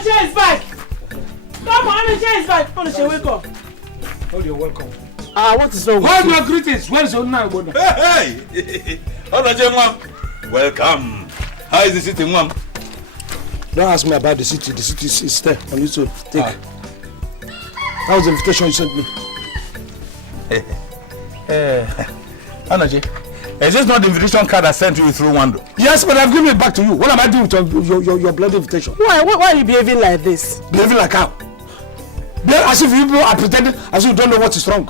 Onisha is back. Come on, Onisha is back. Onisha, wake up. Oh, you're welcome. What is wrong? Where's your greetings? Where's your name? Hey! Onisha, ma'am. Welcome. How is the city, ma'am? Don't ask me about the city. The city is there on YouTube. Take. That was the invitation you sent me. Anaji, is this not the invitation card I sent you through window? Yes, but I've given it back to you. What am I doing with your bloody invitation? Why are you behaving like this? Behaving like how? As if you are pretending as if you don't know what is wrong.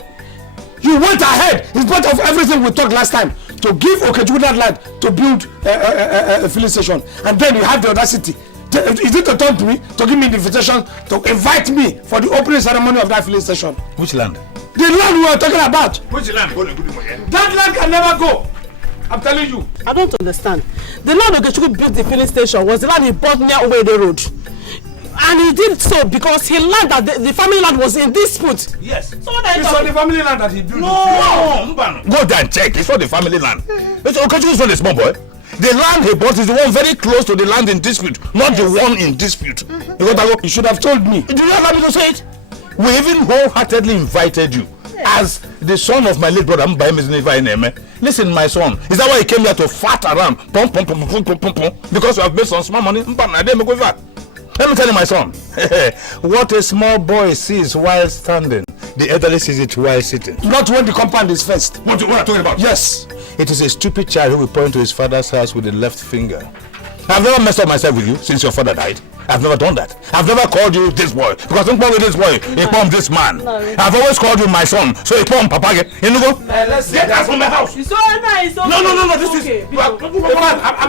You went ahead in spite of everything we talked last time to give Okechukwu that land to build a filling station, and then you have the audacity. Is it a turn to me to give me the invitation to invite me for the opening ceremony of that filling station? Which land? The land we were talking about. Which land? That land can never go. I'm telling you. I don't understand. The land Okechukwu built the filling station was the land he bought near Oweide Road. And he did so because he learned that the family land was in dispute. Yes. So then It's not the family land that he built. No. Go there and check. It's not the family land. Okechukwu is not a small boy. The land he bought is the one very close to the land in dispute, not the one in dispute. You should have told me. Did you allow me to say it? We even wholeheartedly invited you as the son of my late brother. Listen, my son, is that why you came here to fart around? Because you have made some small money? Let me tell you, my son, what a small boy sees while standing, the elderly sees it while sitting. Not when the compound is first. What are you talking about? Yes. It is a stupid child who will point to his father's house with the left finger. I've never messed up myself with you since your father died. I've never done that. I've never called you this boy, because don't call me this boy, he palm this man. No, I've always called you my son, so he palm papa. You know, get out from my house. It's all nice. Okay. No, this okay. is... I'm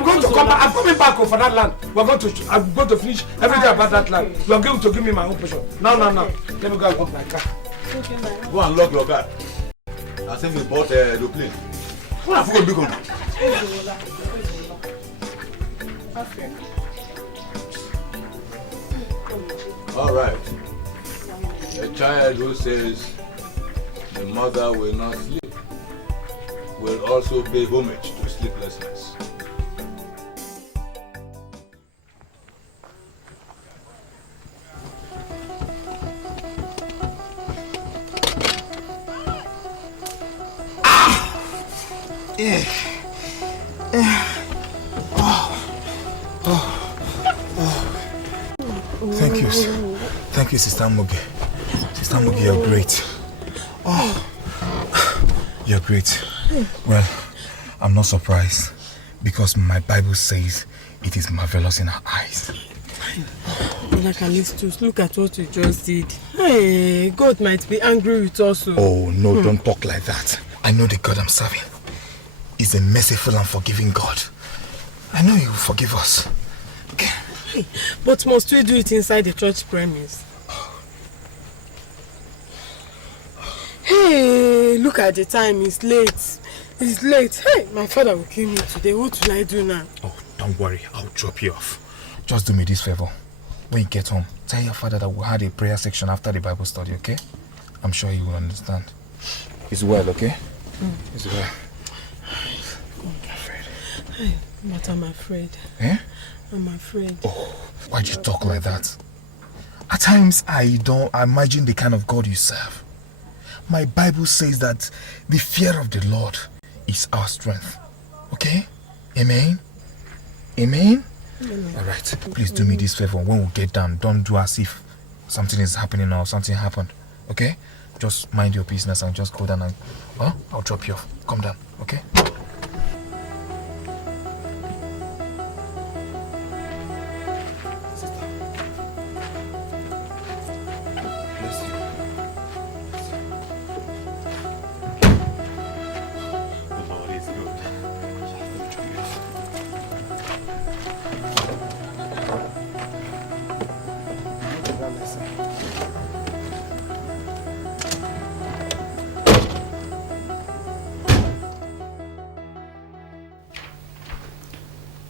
going to come back. I'm coming back for that land. I'm going to finish everything about that land. You are going to give me my own portion. No. Let me go and lock my car. Okay, go and lock your car. As if you bought the plane. What have you got to okay. All right. A child who says the mother will not sleep will also pay homage to sleeplessness. Thank you, Sister Mugi. Sister Mugi, you're great. You're great. Well, I'm not surprised because my Bible says it is marvelous in our eyes. Like at least to look at what you just did. Hey, God might be angry with us. Oh, no, don't talk like that. I know the God I'm serving is a merciful and forgiving God. I know He will forgive us. Okay. Hey, but must we do it inside the church premise? Hey, look at the time. It's late. It's late. Hey, my father will kill me today. What will I do now? Oh, don't worry. I'll drop you off. Just do me this favor. When you get home, tell your father that we had a prayer section after the Bible study, okay? I'm sure he will understand. It's well, okay? It's well. I'm afraid. Hey, but I'm afraid. Eh? I'm afraid. Oh, why'd you talk like that? At times, I don't imagine the kind of God you serve. My Bible says that the fear of the Lord is our strength. Okay? Amen? Amen? Amen. Alright, please do me this favor. When we get done, don't do as if something is happening or something happened. Okay? Just mind your business and just go down and... I'll drop you off. Come down, okay?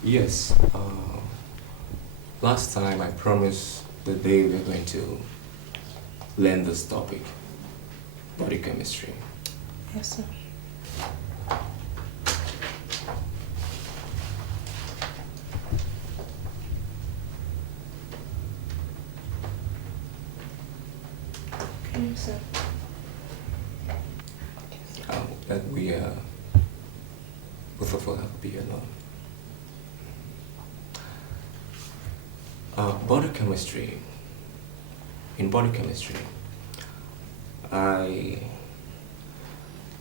Yes. Last time I promised the day we're going to learn this topic, body chemistry. Yes, sir. Sir. That we both of us have to be alone. Body chemistry. In body chemistry, I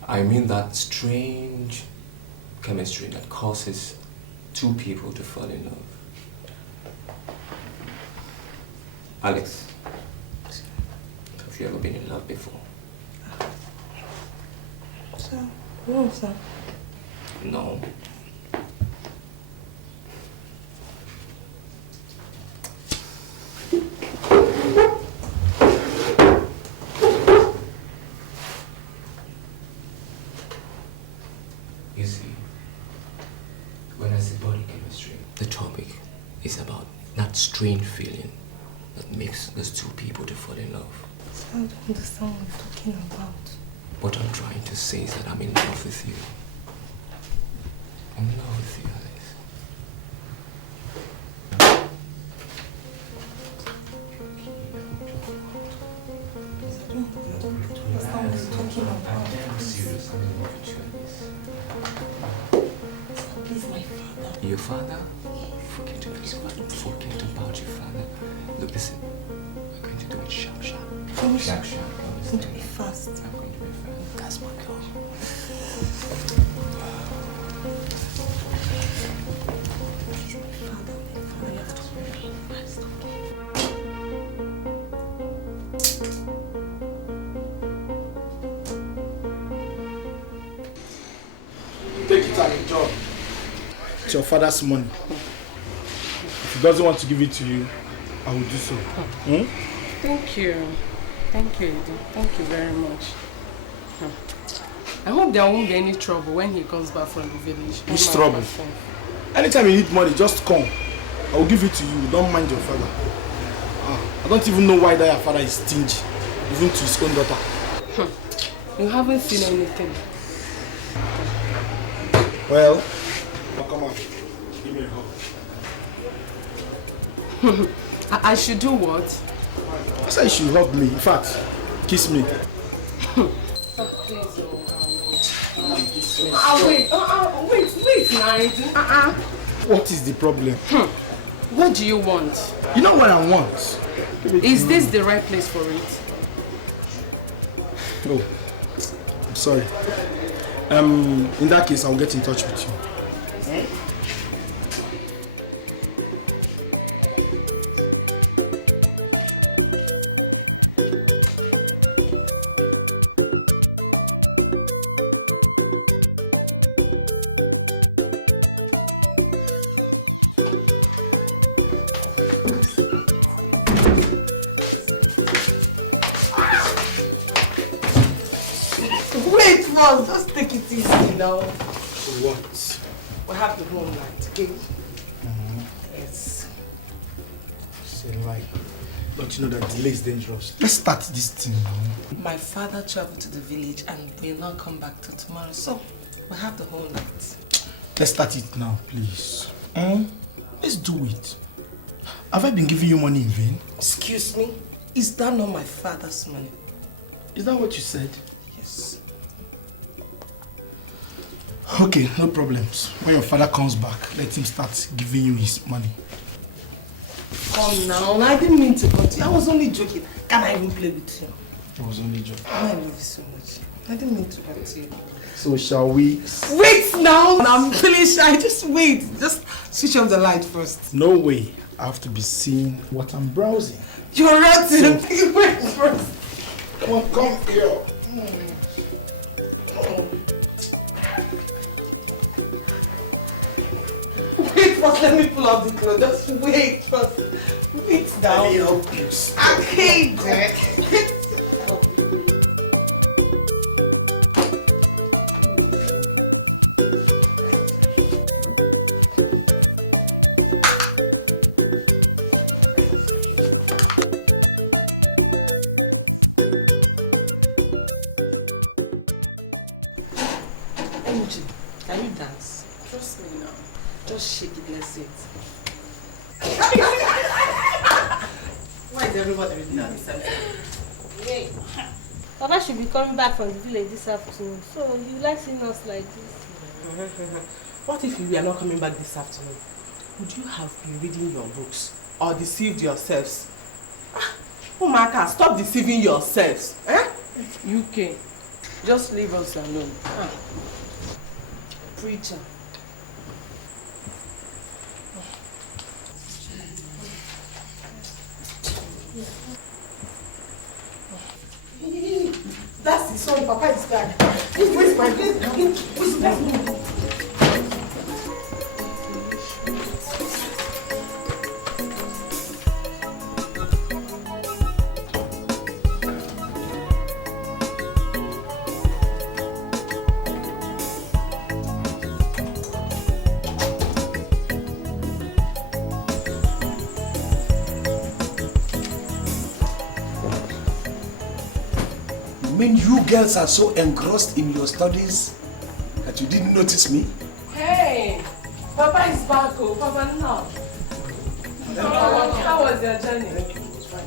mean that strange chemistry that causes two people to fall in love. Alex, have you ever been in love before? Sir, no, sir. No. You see, when I say body chemistry, the topic is about that strange feeling that makes those two people to fall in love. Sir, I don't understand what you're talking about. What I'm trying to say is that I'm in love with you. I'm in love with you, Alex. I'm serious. I'm in love with you, Alex. He's my father. Your father? Forget about your father. Forget about your father. Look, listen. We're going to do it sharp, sharp. Sharp, sharp. It's going to be fast. I'm going to be fast. That's my girl. He's my father. My father, you have to be fast, Take it as a job. It's your father's money. If he doesn't want to give it to you, I will do so. Hmm? Thank you. Thank you, Edo. Thank you very much. I hope there won't be any trouble when he comes back from the village. Which trouble? Anytime you need money, just come. I will give it to you. Don't mind your father. I don't even know why that your father is stingy, even to his own daughter. You haven't seen anything. Well, come on. Give me a hug. I should do what? I said you should hug me. In fact, kiss me. Wait, Nigel. What is the problem? What do you want? You know what I want. Is this the right place for it? Oh, I'm sorry. In that case, I'll get in touch with you. Just take it easy now. What? We have the whole night, okay? Yes. Say right. Don't you know that delay is dangerous? Let's start this thing now. My father traveled to the village and will not come back till tomorrow, so we have the whole night. Let's start it now, please. Let's do it. Have I been giving you money in vain? Excuse me? Is that not my father's money? Is that what you said? Yes. Okay, no problems. When your father comes back, let him start giving you his money. Come now, I didn't mean to cut you. I was only joking. Can I even play with you? It was only a joke. I love you so much. I didn't mean to hurt you. So shall we? Wait now! I'm feeling shy. Just wait. Just switch on the light first. No way. I have to be seeing what I'm browsing. You're rotting. So, wait first. Come here. Wait first, let me pull out the clothes. Just wait first. Wait now. Let me help you. I hate it. Can you dance? Trust me now. Just shake it, let's see it. Why is everybody reading at the same time? Hey. Papa should be coming back from the village this afternoon, so you like seeing us like this. What if we are not coming back this afternoon? Would you have been reading your books or deceived yourselves? Umaka, stop deceiving yourselves. UK, just leave us alone. Preacher. That's the son. Papa is back. Where's my place? I mean, you girls are so engrossed in your studies that you didn't notice me? Hey, Papa is back, oh, Papa now. How was your journey? Thank you, it was fine.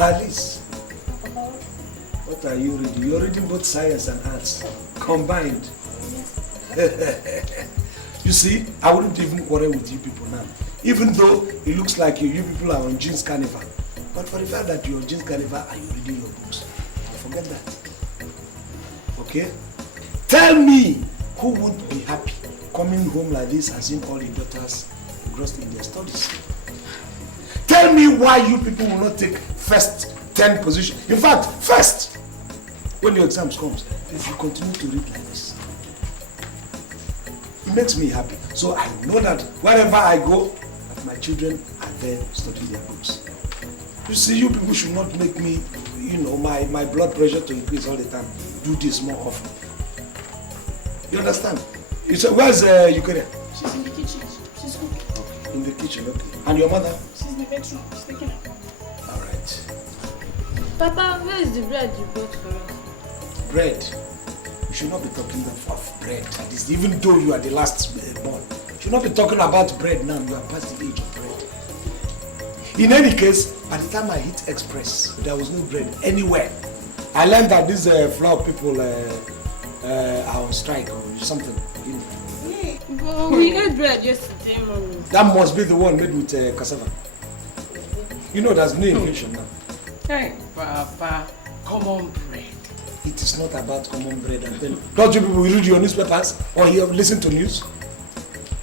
Alice, what are you reading? You're reading both science and arts combined. You see, I wouldn't even quarrel with you people now. Even though it looks like you people are on Jeans Carnival. But for the fact that you're on Jeans Carnival and you're reading your books, forget that. Okay? Tell me who would be happy coming home like this and seeing all your daughters engrossed in their studies. Tell me why you people will not take first 10 position. In fact, first, when your exams comes, if you continue to read like this. It makes me happy. So I know that wherever I go, that my children are there studying their books. You see, you people should not make me, you know, my blood pressure to increase all the time. Do this more often. You understand? Where's Eukarya? She's in the kitchen. She's cooking. Okay. In the kitchen, okay. And your mother? She's in the bedroom. She's taking her. All right. Papa, where is the bread you bought for us? Bread? You should not be talking of bread. At least, even though you are the last born. You should not be talking about bread now. You are past the age of bread. In any case, by the time I hit Express, there was no bread anywhere. I learned that these flour people are on strike or something. You know. But we ate bread yesterday morning. That must be the one made with cassava. You know, there's no inflation now. Hey, Papa, common bread. It is not about common bread. And then, don't you people read your newspapers or hear, listen to news?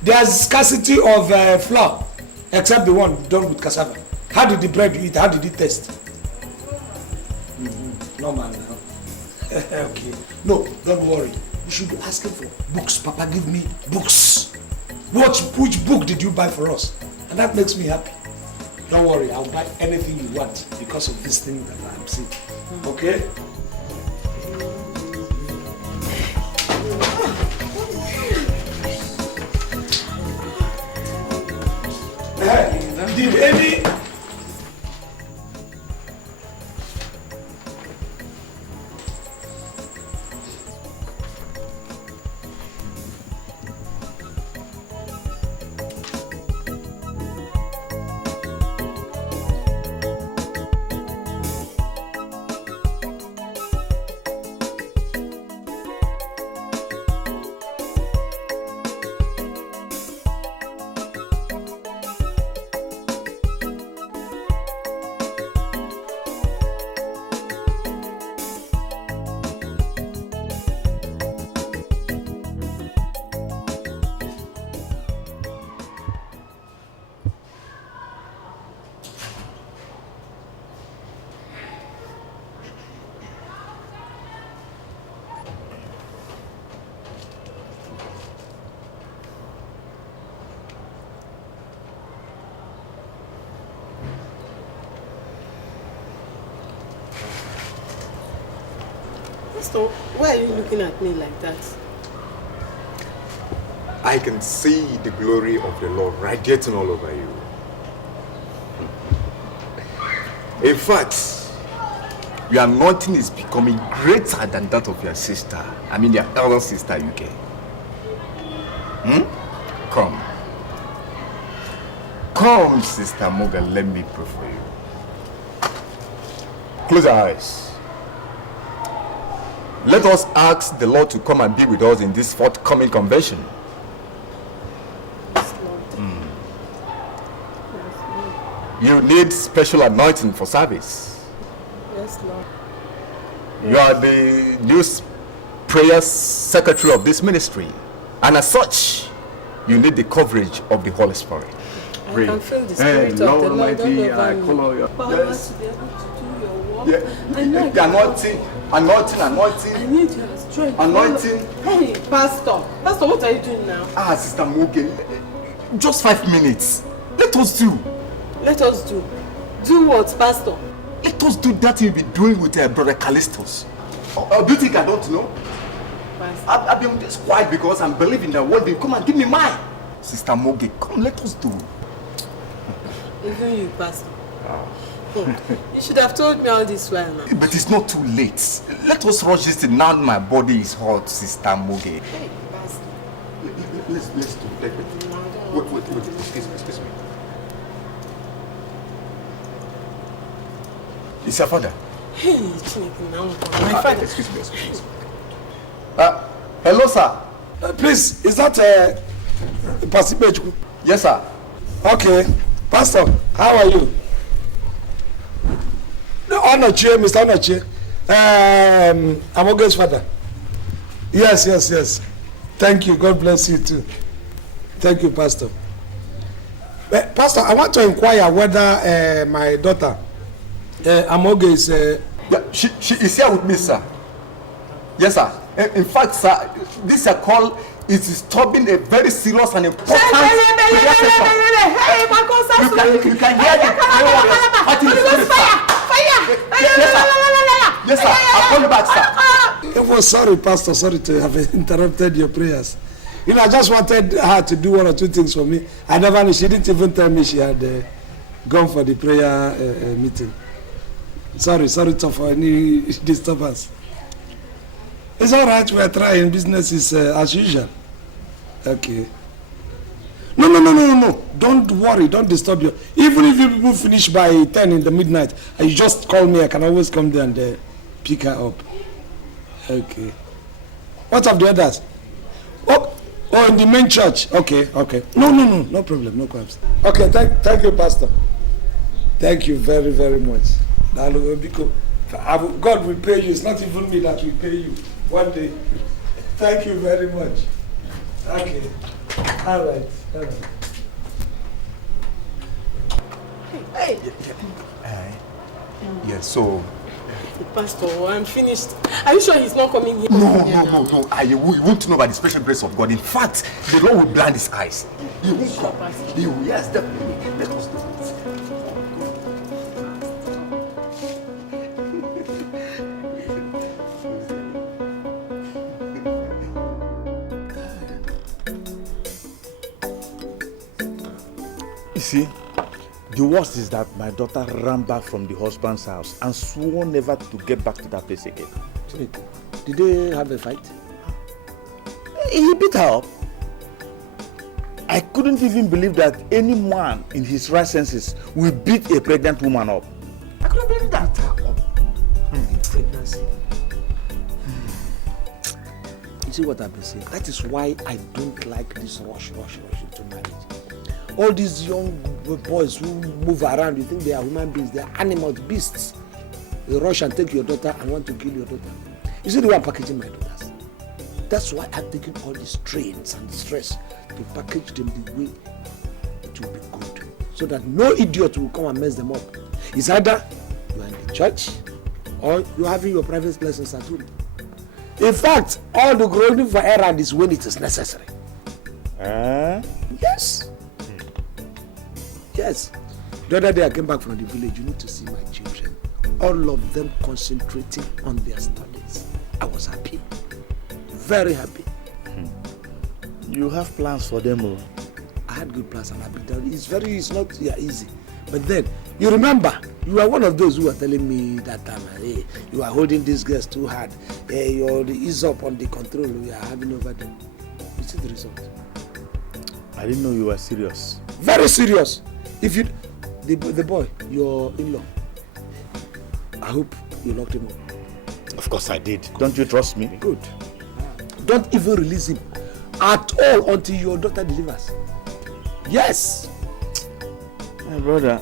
There's scarcity of flour, except the one done with cassava. How did the bread you eat? How did it taste? Normal now. Okay. No, don't worry. You should be asking for books. Papa, give me books. Which book did you buy for us? And that makes me happy. Don't worry, I'll buy anything you want because of this thing that I'm seeing. Okay? Did any... So, why are you looking at me like that? I can see the glory of the Lord radiating all over you. In fact, your anointing is becoming greater than that of your sister. I mean, your elder sister, UK. Come. Come, Sister Morgan, let me pray for you. Close your eyes. Let us ask the Lord to come and be with us in this forthcoming convention. Yes, Lord. You need special anointing for service. Yes, Lord. You are the new prayer secretary of this ministry, and as such, you need the coverage of the Holy Spirit. I can feel the spirit of the Lord all over me. Power to be able to do your work. Yeah. I know The anointing. I need your strength. Anointing. Hey, Pastor, what are you doing now? Sister Morgan, just 5 minutes. Let us do. Let us do. Do what, Pastor? Let us do that you'll be doing with Brother Callistus. Do you think I don't know? I've been this quiet because I'm believing that one day. Come and give me mine. Sister Moge, come, let us do. Even you, Pastor. You should have told me all this while now. But it's not too late. Let us rush this thing. Now my body is hot, Sister Moge. Hey, Pastor. Let's do. Wait. Excuse me. It's your father. Hey, Chineke, now my father. Excuse me. Hello, sir. Please, is that Pastor Bechku? Yes, sir. Okay. Pastor, how are you? Onochie, Mr. Onochie. I'm Oge's father. Yes. Thank you. God bless you too. Thank you, Pastor. Pastor, I want to inquire whether my daughter, Amoge, is... Yeah, she is here with me, sir. Yes, sir. In fact, sir, this call is disturbing a very serious and important prayer session. You can hear the prayer fighting the spirit, sir. Yes, sir. I'll call you back, sir. Sorry, Pastor. Sorry to have interrupted your prayers. You know, I just wanted her to do 1 or 2 things for me. I never knew. She didn't even tell me she had gone for the prayer meeting. Sorry for any disturbance. It's all right. We're trying. Business is as usual. Okay. No. Don't worry. Don't disturb you. Even if you people finish by 10 in the midnight, you just call me. I can always come there and pick her up. Okay. What of the others? Oh, in the main church. Okay. No problem. Okay, thank you, Pastor. Thank you very, very much. God will pay you. It's not even me that will pay you one day. Thank you very much. Okay. All right. Hey. Yes, so... Pastor, I'm finished. Are you sure he's not coming here? No. You won't know by the special grace of God. In fact, the Lord will blind his eyes. He won't come. Yes, definitely. Let us do it. You see, the worst is that my daughter ran back from the husband's house and swore never to get back to that place again. Did they have a fight? He beat her up. I couldn't even believe that any man in his right senses will beat a pregnant woman up. I couldn't believe that. Pregnancy. You see what I've been saying? That is why I don't like this rush into marriage. All these young boys who move around, you think they are human beings, they are animals, beasts. They rush and take your daughter and want to kill your daughter. You see the way I'm packaging my daughters. That's why I'm taking all these strains and the stress to package them the way it will be good. So that no idiot will come and mess them up. It's either you are in the church or you're having your private lessons at home. In fact, all the groaning for errand is when it is necessary. Yes. Yes. The other day I came back from the village. You need to see my children. All of them concentrating on their studies. I was happy. Very happy. You have plans for them, oh? I had good plans and I've been telling you. It's not easy. But then, you remember, you are one of those who were telling me that time, hey, you are holding these girls too hard. Hey, you're the ease up on the control we are having over them. You see the result. I didn't know you were serious. Very serious. If you, the boy, your in-law, I hope you locked him up. Of course I did. Don't you trust me? Good. Don't even release him at all until your daughter delivers. Yes. My brother,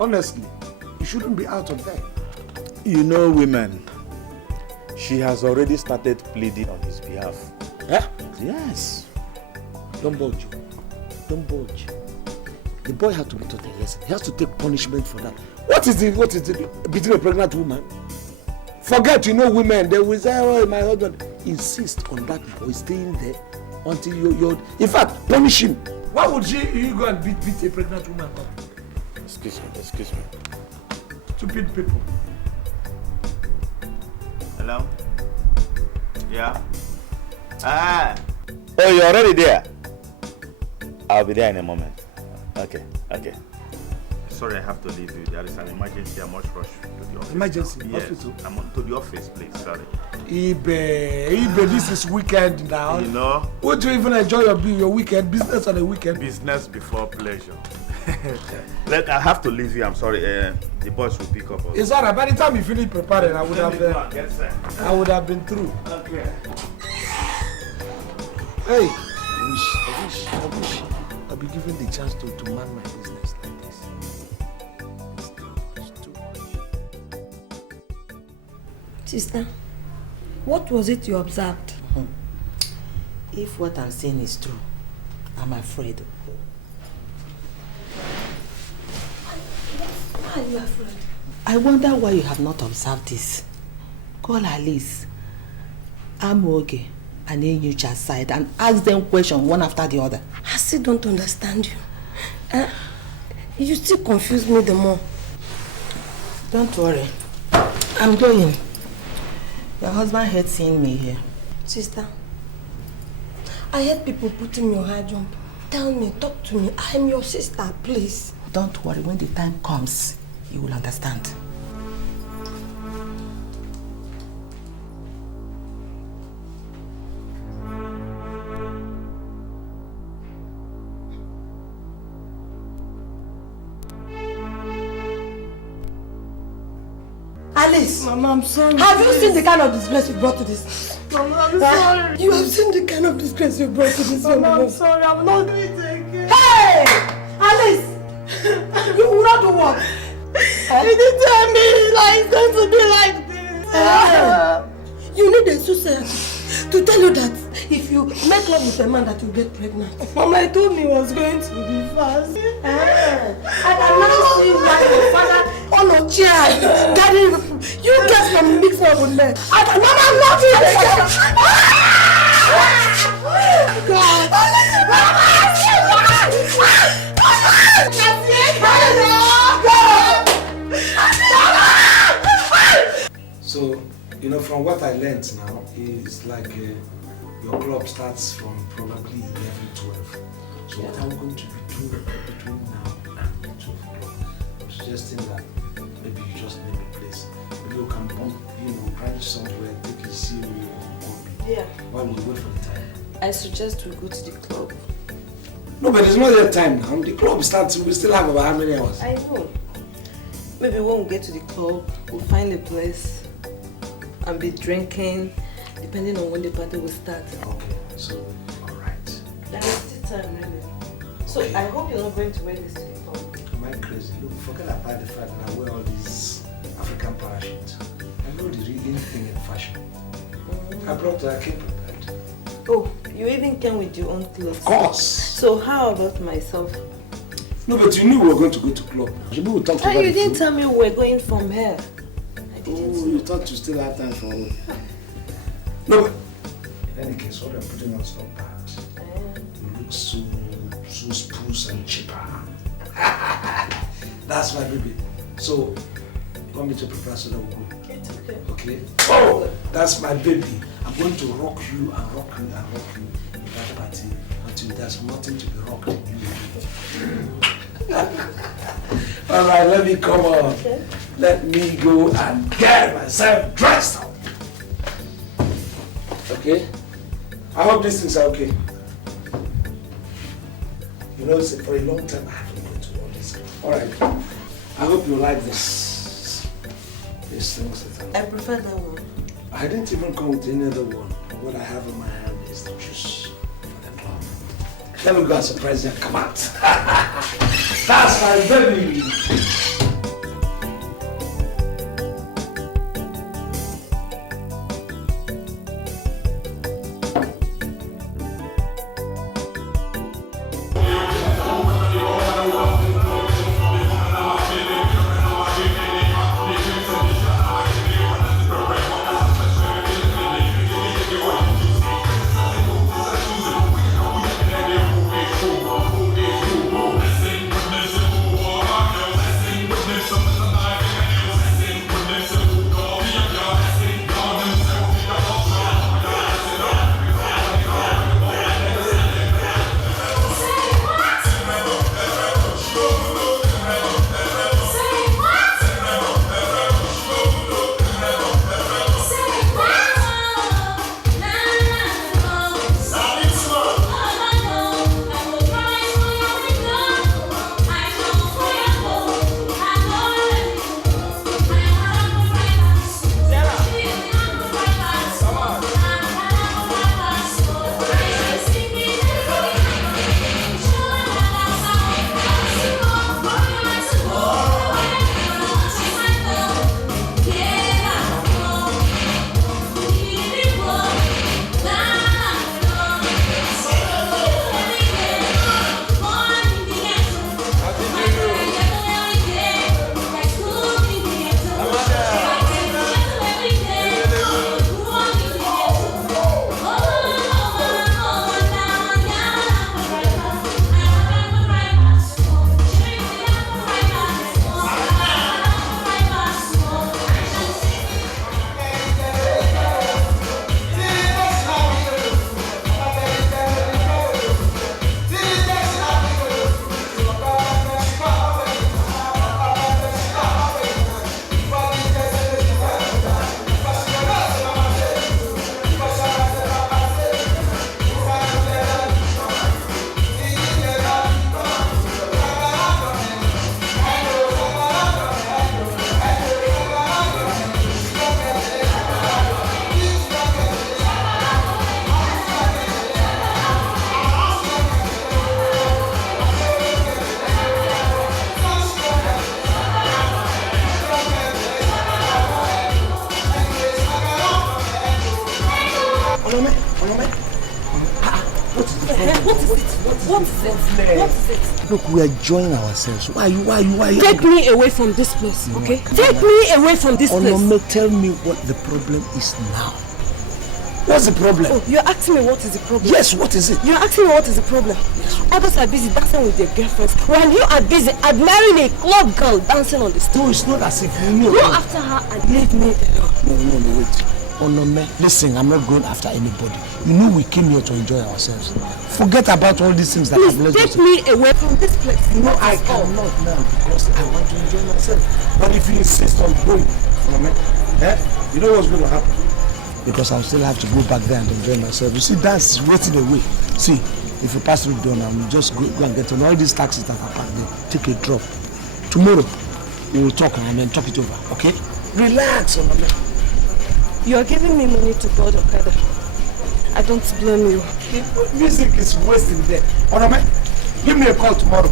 honestly, you shouldn't be out of there. You know women. She has already started pleading on his behalf. Eh? Yes. Don't budge. Don't budge. The boy has to be taught a lesson. He has to take punishment for that. What is the between a pregnant woman? Forget, you know, women, they will say, oh, my husband. Insist on that boy staying there until you're in fact, punish him. Why would you go and beat a pregnant woman up? Excuse me. Stupid people. Hello? Yeah? Oh, you're already there? I'll be there in a moment. Okay. Sorry, I have to leave you. There is an emergency. I must rush to the office. Emergency? Yes. Hospital? I'm on to the office, please. Sorry. Ibe, this is weekend now. You know? Would you even enjoy your weekend? Business on the weekend? Business before pleasure. Look, I have to leave you. I'm sorry. The boss will pick up. It's alright. By the time you finish preparing, I would have been through. Okay. Hey, I wish I'll be given the chance to man my business like this. It's too much. Sister, what was it you observed? If what I'm saying is true, I'm afraid. Why are you afraid? I wonder why you have not observed this. Call Alice, Amoge, and Enyucha aside and ask them questions one after the other. I still don't understand you. You still confuse me the more. Don't worry. I'm going. Your husband hates seeing me here. Sister, I hate people putting me on high jump. Tell me, talk to me. I'm your sister, please. Don't worry. When the time comes, you will understand. Alice! Mama, I'm sorry. Have you seen the kind of disgrace you brought to this? Mama, I'm sorry. You have seen the kind of disgrace you brought to this Mama, family. I'm sorry. I will not do it again. Hey! Alice! You will not do what? You didn't tell me like it's going to be like this. You need a soothsayer to tell you that if you make love with a man that you get pregnant. Mama told me it was going to be fast. I can now see why your father on a chair carrying you get from mixing up with men. I can not do it. So, you know, from what I learned now, is like your club starts from probably 11, 12. So what are we going to be doing between now and 12 o'clock? I'm suggesting that maybe you just name a place. Maybe you can bump, branch somewhere, take a see Yeah. while we wait for the time. I suggest we go to the club. No, but there's not yet time now. The club starts, we still have about how many hours? I know. Maybe when we get to the club, we'll find a place and be drinking, depending on when the party will start. Okay, so, alright. There is still time, really. So I hope you're not going to wear this to the club. Am I crazy? Look, forget about the fact that I wear all these African parachutes. I know the real thing in fashion. I came prepared. Oh, you even came with your own clothes. Of course. So how about myself? No, but you knew we were going to go to club. Maybe we talked about You it. didn't tell me we were going from here. Oh, you thought you still had time for me. No, but in any case, what I'm putting on is not bad. You look so spruce and chipper. That's my baby. So, you want me to prepare so that we'll go? It's okay. Okay? Oh, that's my baby. I'm going to rock you and rock you and rock you in that party until there's nothing to be rocked in you. Alright, let me come on. Okay. Let me go and get myself dressed up. Okay? I hope these things are okay. You know, for a long time I haven't gone to all these Alright. I hope you like this. These things that I prefer that one. I didn't even come with any other one. What I have in my hand is the juice for the club. Let me go and surprise you. Come out. That's my baby. Look, we are enjoying ourselves. Why you? Take me away from this place, okay? Take me away from this place. Onome, tell me what the problem is now. What's the problem? Oh, you're asking me what is the problem? Yes, what is it? You're asking me what is the problem? Yes. Others are busy dancing with their girlfriends while you are busy admiring a club girl dancing on the stage. No, it's not as if you know. Go after her and leave me alone. No, wait. Onome, listen, I'm not going after anybody. You know we came here to enjoy ourselves. Forget about all these things that Please have led us. take me away from this place. No, I cannot now because I want to enjoy myself. But if you insist on going, Onome, you know what's going to happen? Because I'll still have to go back there and enjoy myself. You see, that's waiting away. See, if you pass through the door now, you just go and get on all these taxis that are parked there. Take a drop. Tomorrow, we will talk and then talk it over, okay? Relax, Onome. You are giving me money to board Okada. I don't blame you. The music is wasting there. Onome, give me a call tomorrow,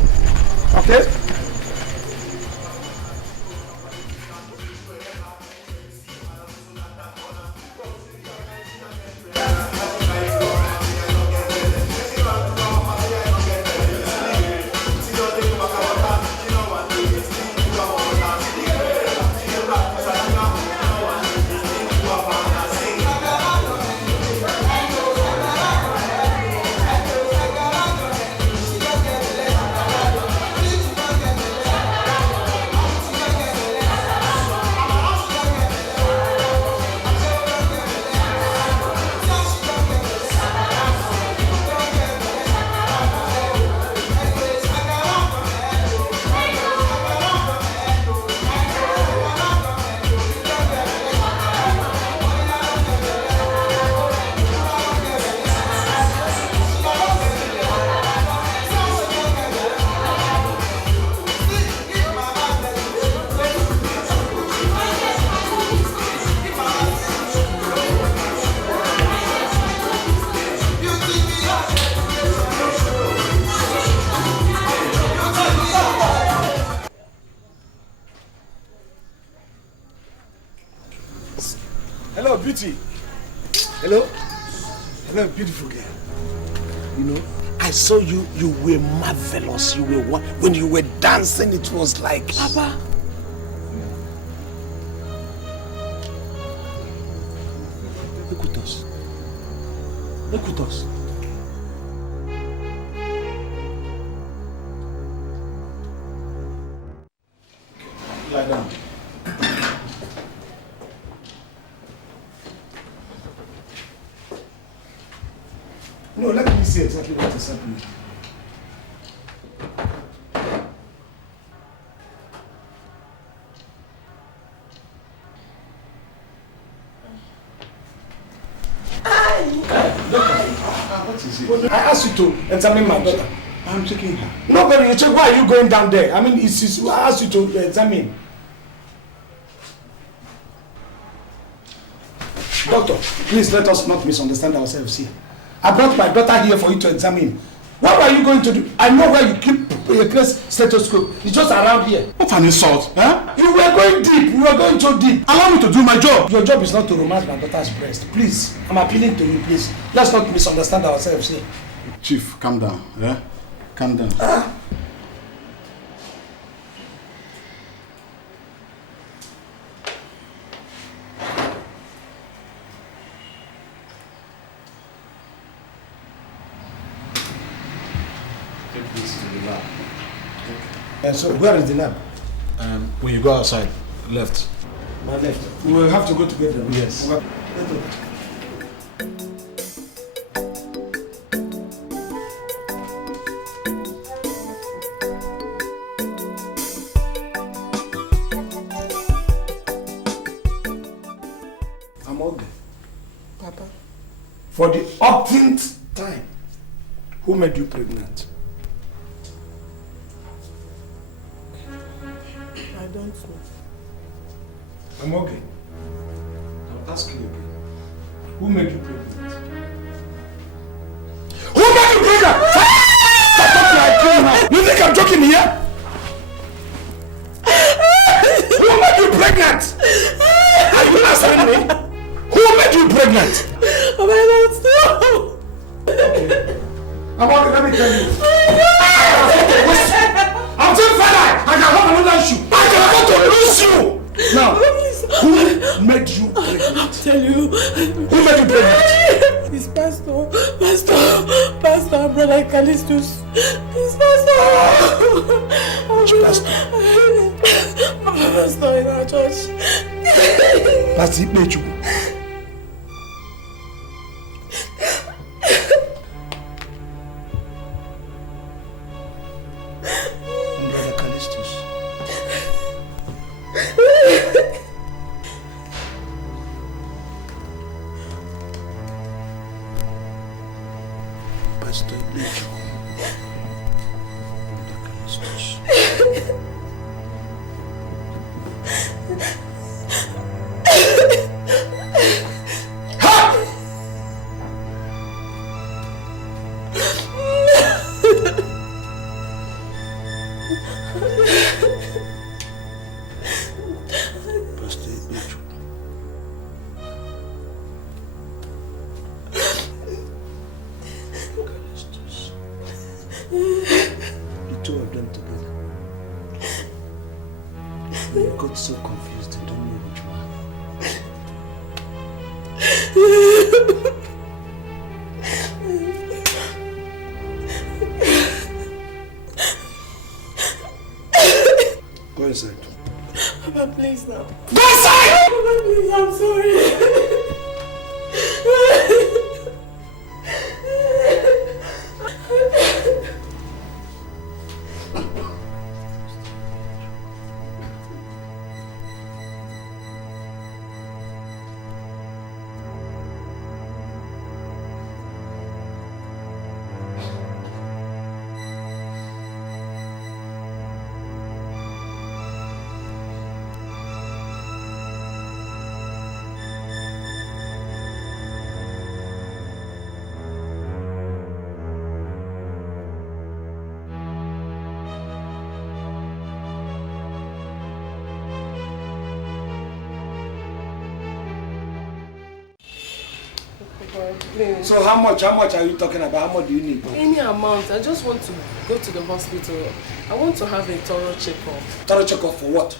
okay? Hello, beauty. Hello. Hello, beautiful girl. You know, I saw you. You were marvelous. You were when you were dancing. It was like Papa. Look with us. Look with us. Lie down. No, let me see exactly what is happening. What is it? I asked you to examine my daughter. I'm checking her. No, but you check. Why are you going down there? I mean, I asked you to examine. Doctor, please let us not misunderstand ourselves here. I brought my daughter here for you to examine. What are you going to do? I know where you keep your case stethoscope. It's just around here. What an insult, huh? You were going deep. You were going too deep. Allow me to do my job. Your job is not to romance my daughter's breast. Please, I'm appealing to you, please. Let's not misunderstand ourselves here. Chief, calm down, yeah? Calm down. Take this to the lab. So where is the lab? When you go outside, left. My left. We will have to go together. Yes. I'm okay. Papa. For the umpteenth time, who made you pregnant? I don't know. I'm okay. I'll ask you again. Who made you pregnant? Who made you pregnant? Stop talking like criminal. You think I'm joking here? Who made you pregnant? Are you answering me? Who made you pregnant? I don't know. Okay. I'm okay, let me tell you. I'm still fed. I can have another issue. I can afford to lose you. Now, who made you pregnant? I'll tell you. Who made you pregnant? It's Pastor, brother Callistus. It's Pastor. Which pastor? Pastor in our church. Pastor Igbo. Brother Callistus. Pastor Igbo. Brother Callistus. Pastor Igbo. Callistus. The two of them together. You got so confused, you don't know which one. Go inside. Papa, please now. Go inside! Papa, please, I'm sorry. Papa, please. So how much are you talking about? How much do you need? Any amount. I just want to go to the hospital. I want to have a thorough checkup. Thorough checkup for what?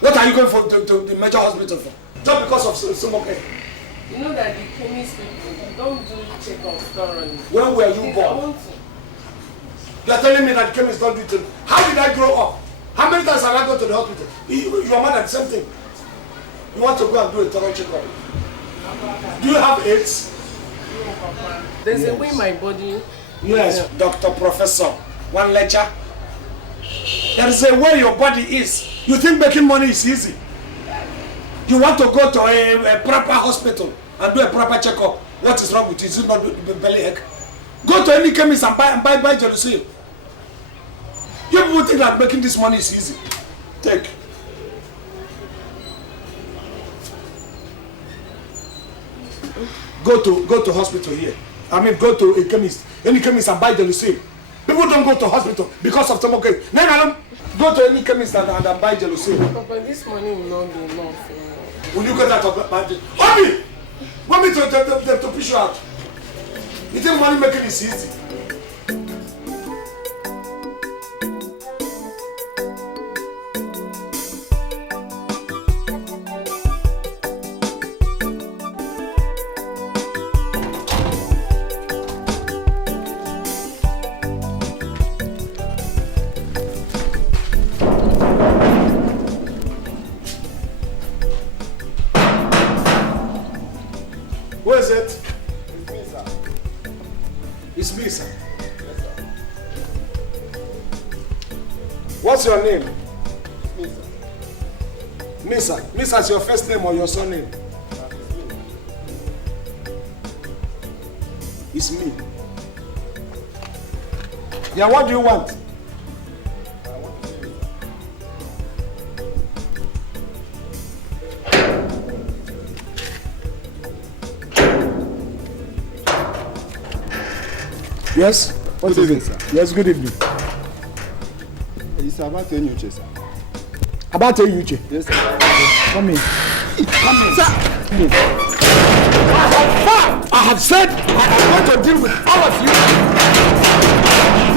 What are you going for to the major hospital for? Just because of smoke? You know that the chemist people don't do checkup thoroughly. When were you born? You are telling me that the chemists don't do it. How did I grow up? How many times have I gone to the hospital? Your mother, the same thing. You want to go and do a thorough checkup? Do you have AIDS? No, Papa. There's a way my body... Yes, Dr. Professor. One lecture. There is a way your body is. You think making money is easy? You want to go to a proper hospital and do a proper checkup. What is wrong with you? Is it not belly ache? Go to any chemist and buy Jerusalem. You people think that making this money is easy. Take. Go to hospital here. I mean, go to a chemist, any chemist and buy Jerusalem. People don't go to hospital because of stomach ache. No. Go to any chemist and buy Jerusalem. Papa, this money will not be enough. Will you get out of budget? Mommy! Want me to push you out? You think money making is easy? Who is it? It's me, sir. It's me, sir. Yes, sir. What's your name? It's me, sir. Misa. Misa is your first name or your surname? It's me. It's me. Yeah, what do you want? I want to see you, Yes? What Good is evening, it? sir. Yes, good evening. It's about Enyuche, sir. About Enyuche? Yes, sir. Come in. Come in. Sir. Come in. I have said I am going to deal with all of you.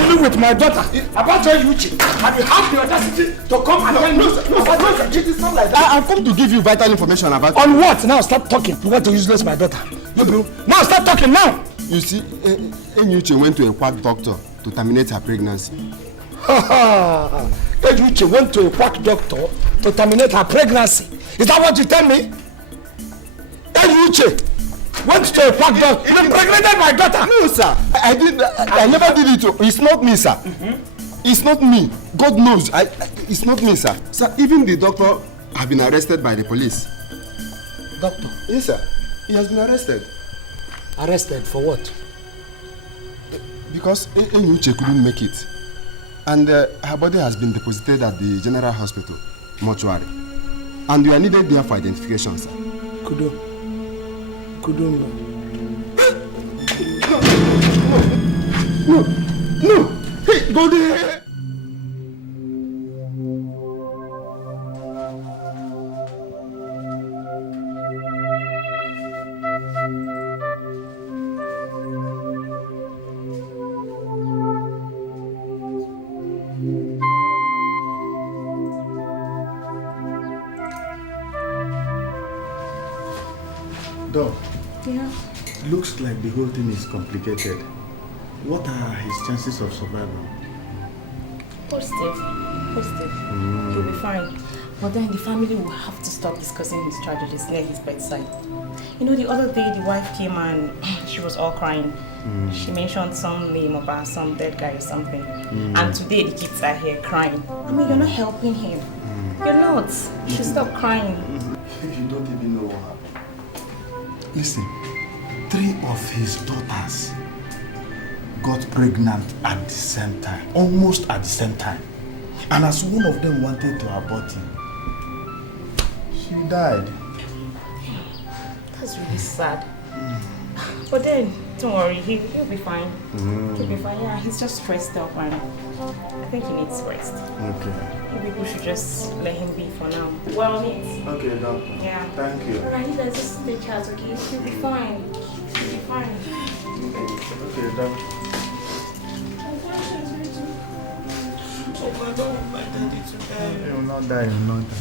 Dealing with my daughter. About Enyuche. And you have the audacity to come and tell me. No, sir. It is not like that. I've come to give you vital information about... On what? Now stop talking. You want to useless my daughter. You bro. Now stop talking now. You see, Enyuche went to a quack doctor to terminate her pregnancy. Enyuche went to a quack doctor to terminate her pregnancy. Is that what you tell me? Enyuche went to a quack doctor. You impregnated my daughter. No, sir. I never did it. It's not me, sir. It's not me. God knows. It's not me, sir. Sir, even the doctor has been arrested by the police. Doctor? Yes, sir. He has been arrested. Arrested for what? Because Enyuche couldn't make it. And her body has been deposited at the General Hospital, mortuary. And you are needed there for identification, sir. Kudo No. Hey, go there. Dog, Yeah. looks like the whole thing is complicated. What are his chances of survival? Positive. He'll be fine. But then the family will have to stop discussing his tragedies near his bedside. You know, the other day the wife came and she was all crying. She mentioned some name about some dead guy or something. And today the kids are here crying. I mean, you're not helping him. You're not. You should stop crying. You don't even know what happened. Listen, 3 of his daughters got pregnant at the same time, almost at the same time. And as one of them wanted to abort him, she died. That's really sad. But then, don't worry, he'll be fine. He'll be fine. Yeah, he's just stressed out and I think he needs rest. Okay. Maybe we should just let him be for now. Well, needs. Okay, doctor. Yeah. Thank you. Alright, let's just take care, okay? He'll be fine. He'll be fine. fine. Okay, done. Oh, I don't want my daddy to die. You will not die, you will not die.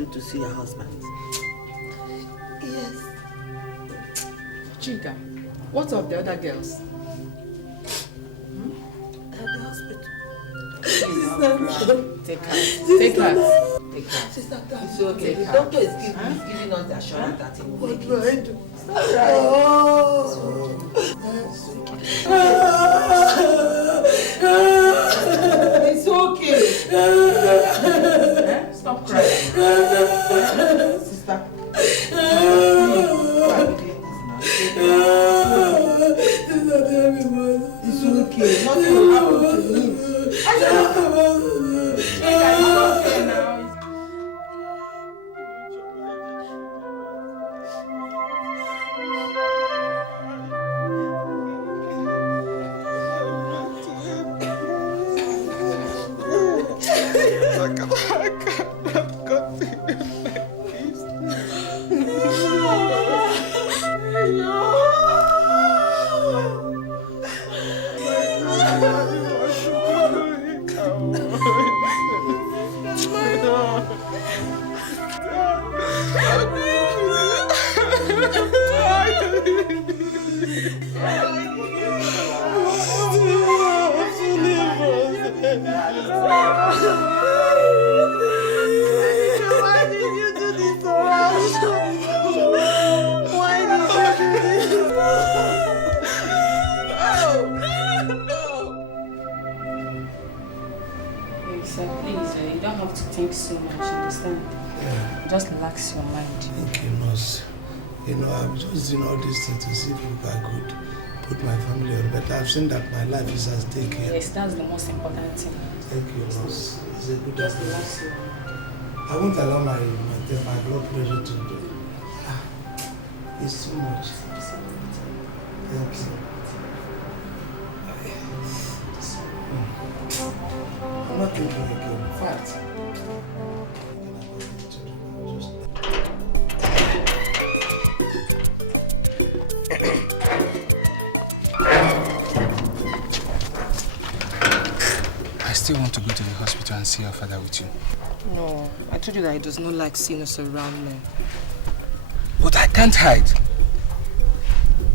To see your husband. Yes. Chika, what of the other girls? At the hospital. Take her. Take her. Take her. Sister, it's okay. The doctor is giving us the assurance that he will make it. What do I do? It's okay. Stop crying. Sister. It's okay. Nothing will happen to me. It's okay now. Just relax your mind. Thank you, nurse. You know, I'm just doing all these things to see if I could put my family on. But I've seen that my life is at stake here. Yes, that's the most important thing. Thank you, nurse. It's a good Just idea. relax your mind. I won't allow my blood pressure to do. It's too much. Thank you. I'm not thinking again. In fact, I still want to go to the hospital and see your father with you. No, I told you that he does not like seeing us around me. But I can't hide.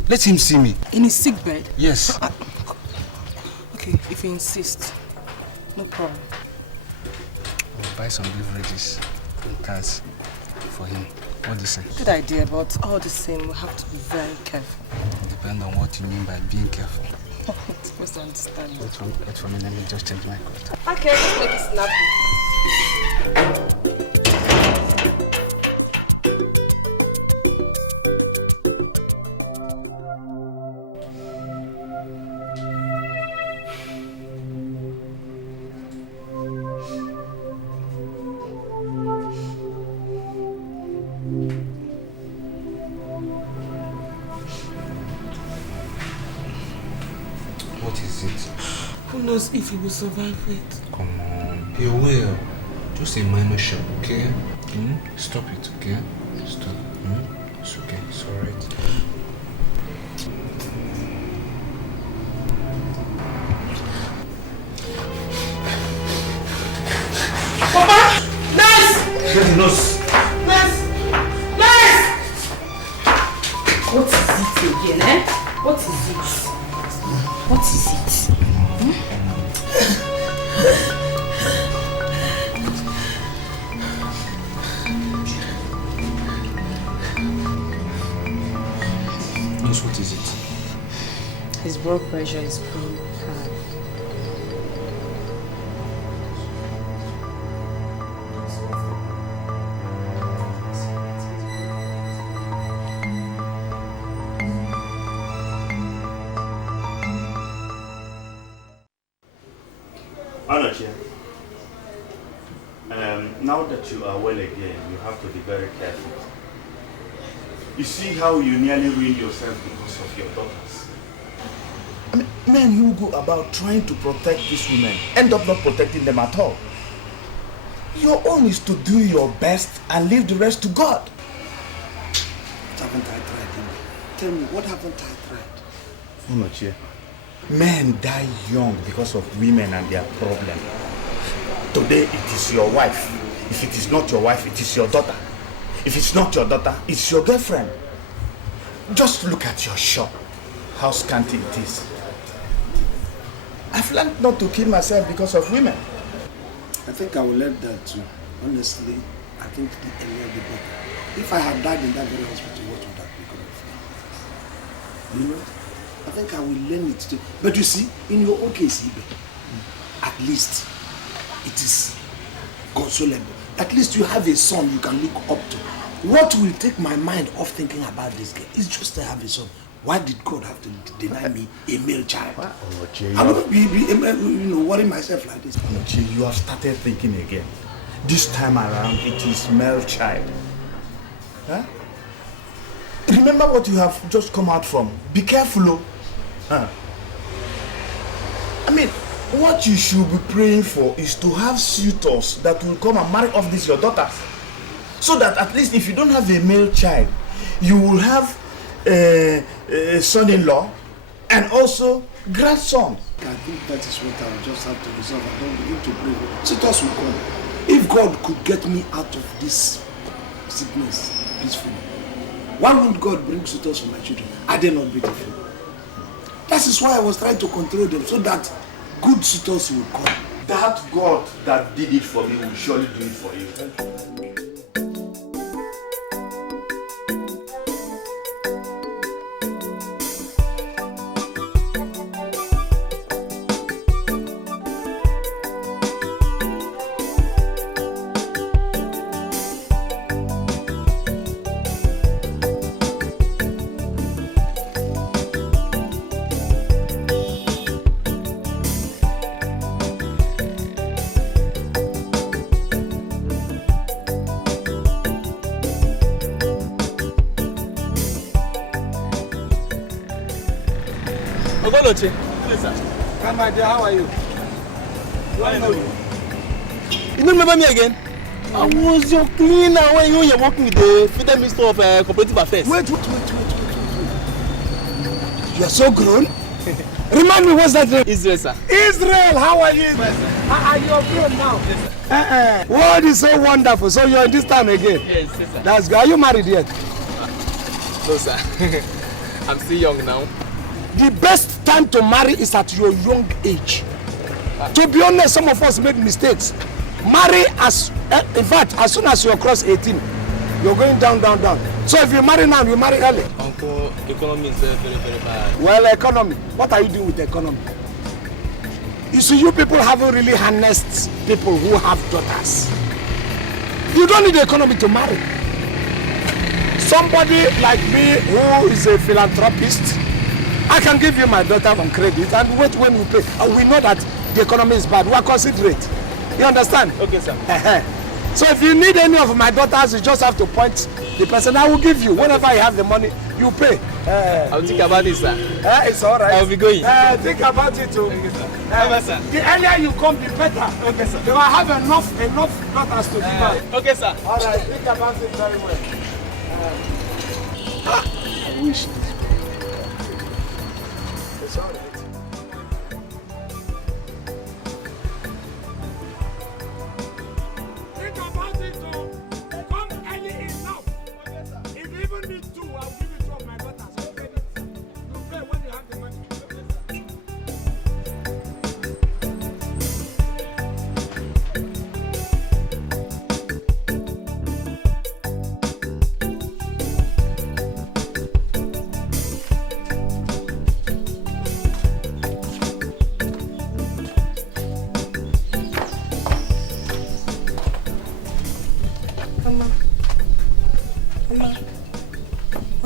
Let him see me. In his sick bed? Yes. Okay, if you insist. No problem. I'll buy some beverages and cards for him. What do you say? Good idea, but all the same, we have to be very careful. It depends on what you mean by being careful. I'm supposed to understand. Wait for me, let me just change my coat. Okay, just make it snappy. What is it? Who knows if he will survive it? Come on. He will. Just a minor shock, okay? Stop it, okay? Stop. It's okay. It's alright. Papa! Nurse! Get the nurse. Nurse! Nurse! What is it again, eh? What is it? What is it? blood pressure is pretty high. Anoche, now that you are well again, you have to be very careful. You see how you nearly ruined yourself because of your daughters. I mean, men who go about trying to protect these women end up not protecting them at all. Your own is to do your best and leave the rest to God. What haven't I tried? Tell me, what haven't I tried? Anoche, men die young because of women and their problem. Today it is your wife. If it is not your wife, it is your daughter. If it's not your daughter, it's your girlfriend. Just look at your shop, how scanty it is. I've learned not to kill myself because of women. I think I will let that too. Honestly, I think the earlier the better. If I had died in that very hospital, what would have become of me? You know? I think I will learn it too. But you see, in your own case, Ibe, at least it is consolable. At least you have a son you can look up to. What will take my mind off thinking about this girl is just to have a son. Why did God have to deny me a male child? I wouldn't be worrying myself like this. You have started thinking again. This time around, it is male child. Huh? Remember what you have just come out from. Be careful, oh. Huh? I mean, what you should be praying for is to have suitors that will come and marry off these your daughters. So that at least if you don't have a male child, you will have a son-in-law and also grandson. I think that is what I will just have to resolve. I don't begin to pray. Suitors will come. If God could get me out of this sickness peacefully, why won't God bring suitors for my children? Are they not beautiful? That is why I was trying to control them so that good suitors will come. That God that did it for me will surely do it for you. Ogoloche. Yes, sir. Come, my dear, how are you? I know you. You don't remember me again? I was your cleaner when you were working with the Federal Minister of Cooperative Affairs. Wait. You are so grown. Remind me, what's that name? Israel, sir. Israel, how are you? Yes, you're grown now. Yes, sir. What is so wonderful? So you're in this time again? Yes, sir. That's good. Are you married yet? No, sir. I'm still young now. The best time to marry is at your young age. To be honest, some of us made mistakes. Marry in fact, as soon as you cross 18, you're going down. So if you marry now, you marry early. Uncle, economy is very, very bad. Well, economy. What are you doing with the economy? You see, you people haven't really harnessed people who have daughters. You don't need the economy to marry. Somebody like me who is a philanthropist, I can give you my daughter on credit and wait when we pay. And we know that the economy is bad. We are considerate. You understand? Okay, sir. So if you need any of my daughters, you just have to point the person I will give you. Whenever I have the money, you pay. I'll think about it, sir. It's all right. I'll be going. Think about it too. Okay, sir. Sir. The earlier you come, the better. Okay, sir. You will have enough daughters to give out. Okay, sir. All right. Think about it very well. I wish this. It's all right. Think about it, though. Come early enough. Okay, sir. If you even need two, I'll give you two of my daughters. I'll pay it. You pay when you have the money. Okay, sir.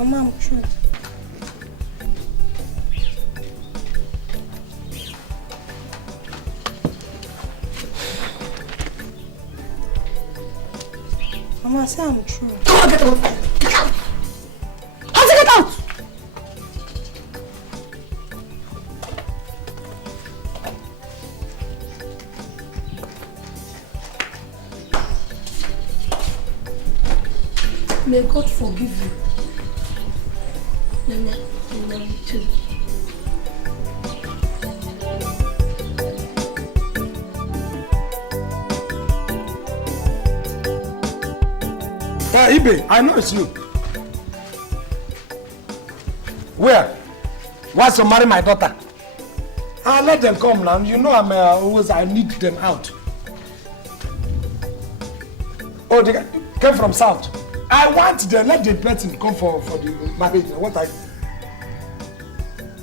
Mama, I'm true. Mama, say I'm true. Come on, get out! Get out! How to get out? May God forgive you. Nana, I love you too. Ibe, I know it's you. Where? Wants to marry my daughter? I'll let them come now. You know I need them out. Oh, they came from south. I want them, let the person come for the marriage.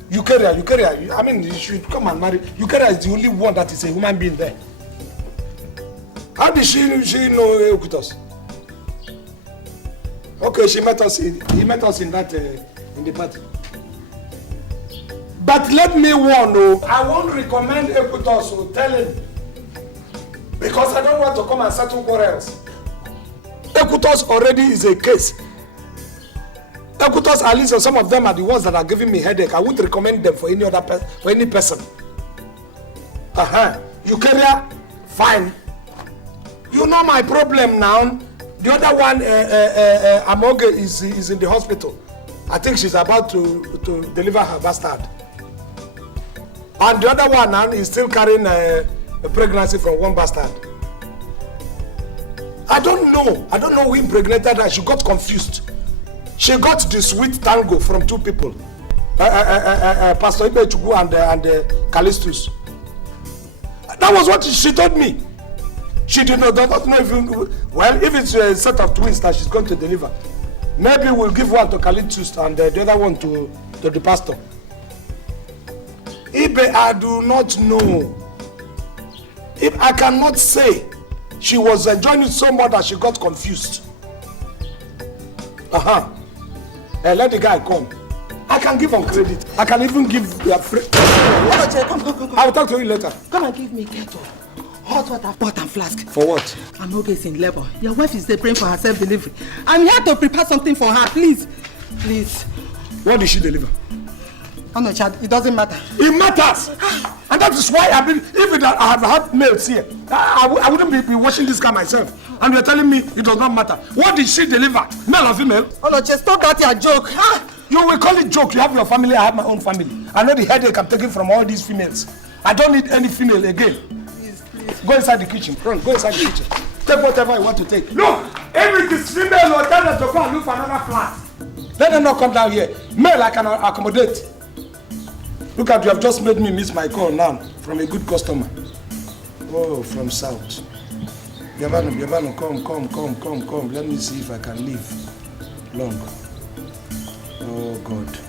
Eukarya. I mean, you should come and marry. Eukarya is the only one that is a human being there. How did she know Ekutos? Okay, he met us in that in the party. But let me warn you, I won't recommend Ekutos to tell him, because I don't want to come and settle quarrels. Ekutos already is a case. Ekutos, at least some of them are the ones that are giving me headache. I wouldn't recommend them for any other for any person. Eukarya, fine. You know my problem now. The other one, Amoge, is in the hospital. I think she's about to deliver her bastard. And the other one now is still carrying a pregnancy from one bastard. I don't know who impregnated her. She got confused. She got the sweet tango from two people. Pastor Ibe Chukwu and Callistus. That was what she told me. She does not know if it's a set of twins that she's going to deliver. Maybe we'll give one to Callistus and the other one to the pastor. Ibe, I do not know. If I cannot say she was enjoying it so much that she got confused. Let the guy come. I can give him credit. I can even give a free. Come. I will talk to you later. Come and give me kettle, hot water, pot and flask. For what? Amoge is in labor. Your wife is there praying for her self-delivery. I'm here to prepare something for her, please. Please. What did she deliver? Oh no, Chad, it doesn't matter. It matters! And that is why if I have had males here, I wouldn't be washing this car myself. And you're telling me it does not matter. What did she deliver? Male or female? Oh no, just stop that your joke. You will call it joke. You have your family, I have my own family. I know the headache I'm taking from all these females. I don't need any female again. Please. Go inside the kitchen. Run, go inside the kitchen. Take whatever you want to take. Look, if it is female, or tell them to go and look for another flat. Let them not come down here. Male, I can accommodate. Look at you have just made me miss my call now from a good customer. Oh, from south. Biavano, come. Let me see if I can live long. Oh, God.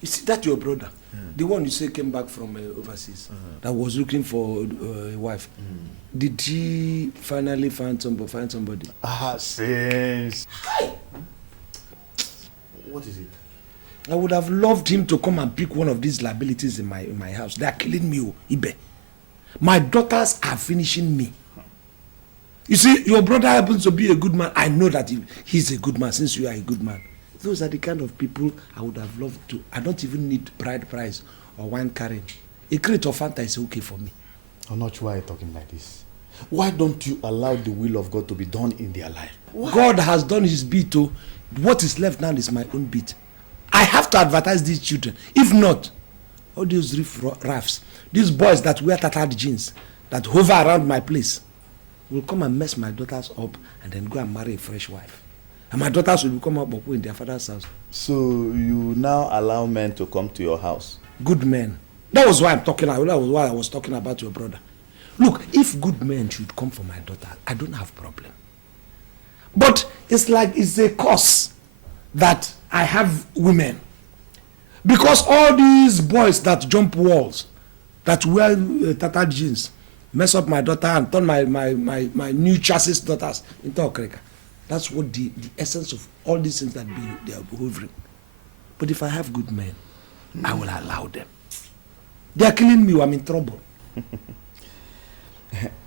You see, that your brother, the one you say came back from overseas, that was looking for a wife. Did he finally find somebody? Since. What is it? I would have loved him to come and pick one of these liabilities in my house. They are killing me, Ibe. My daughters are finishing me. You see, your brother happens to be a good man. I know that he's a good man since you are a good man. Those are the kind of people I would have loved to. I don't even need bride price or wine carrying. A crate of Fanta is okay for me. I'm not sure why you're talking like this. Why don't you allow the will of God to be done in their life? Why? God has done his bit. What is left now is my own bit. I have to advertise these children. If not, all those riff-raffs, these boys that wear tattered jeans, that hover around my place, will come and mess my daughters up and then go and marry a fresh wife. And my daughters will become up in their father's house. So you now allow men to come to your house? Good men. That was why I'm talking about. That was why I was talking about your brother. Look, if good men should come for my daughter, I don't have problem. But it's like it's a curse that I have women. Because all these boys that jump walls, that wear tattered jeans, mess up my daughter and turn my new chassis daughters into okrika. That's what the essence of all these things that they are behaving. But if I have good men, I will allow them. They are killing me, I'm in trouble.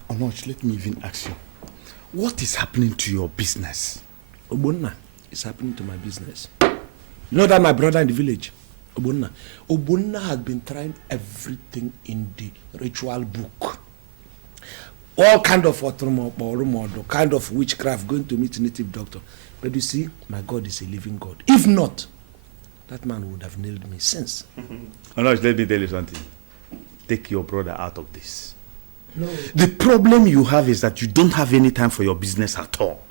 Onoch, let me even ask you, what is happening to your business? Obonna is happening to my business. You know that my brother in the village, Obonna has been trying everything in the ritual book. All kind of kind of witchcraft, going to meet a native doctor. But you see, my God is a living God. If not, that man would have nailed me since. Onoch, let me tell you something. Take your brother out of this. No. The problem you have is that you don't have any time for your business at all.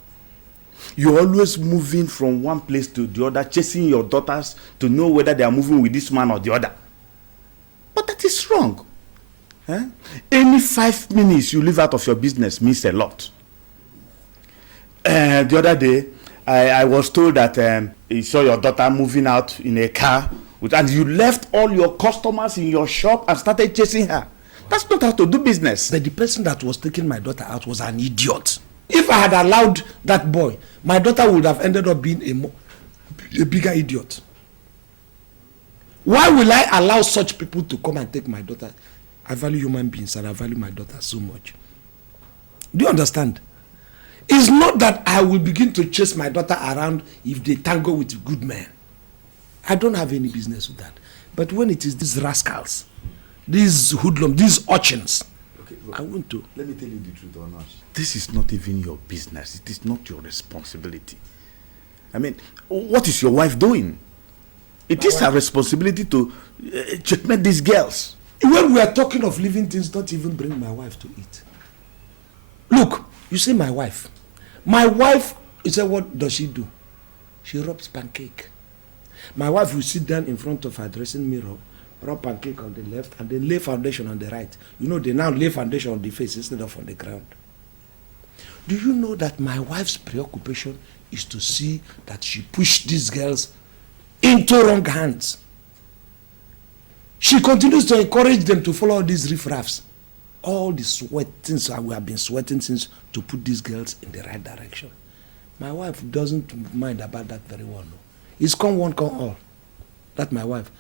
You're always moving from one place to the other, chasing your daughters to know whether they are moving with this man or the other. But that is wrong. Any 5 minutes you leave out of your business means a lot. The other day, I was told that you saw your daughter moving out in a car, and you left all your customers in your shop and started chasing her. That's not how to do business. But the person that was taking my daughter out was an idiot. If I had allowed that boy, my daughter would have ended up being a bigger idiot. Why will I allow such people to come and take my daughter? I value human beings and I value my daughter so much. Do you understand? It's not that I will begin to chase my daughter around if they tango with good men. I don't have any business with that. But when it is these rascals, these hoodlums, these urchins, I want to. Let me tell you the truth, Onoch. This is not even your business. It is not your responsibility. I mean, what is your wife doing? It is her responsibility to checkmate these girls. When we are talking of living things, don't even bring my wife to eat. Look, you see my wife. My wife, you say, what does she do? She rubs pancake. My wife will sit down in front of her dressing mirror, rub pancake on the left, and then lay foundation on the right. You know, they now lay foundation on the face instead of on the ground. Do you know that my wife's preoccupation is to see that she pushed these girls into wrong hands? She continues to encourage them to follow these riffraffs. All the sweatings we have been sweating since to put these girls in the right direction. My wife doesn't mind about that very well. No. It's come one, come all. That's my wife.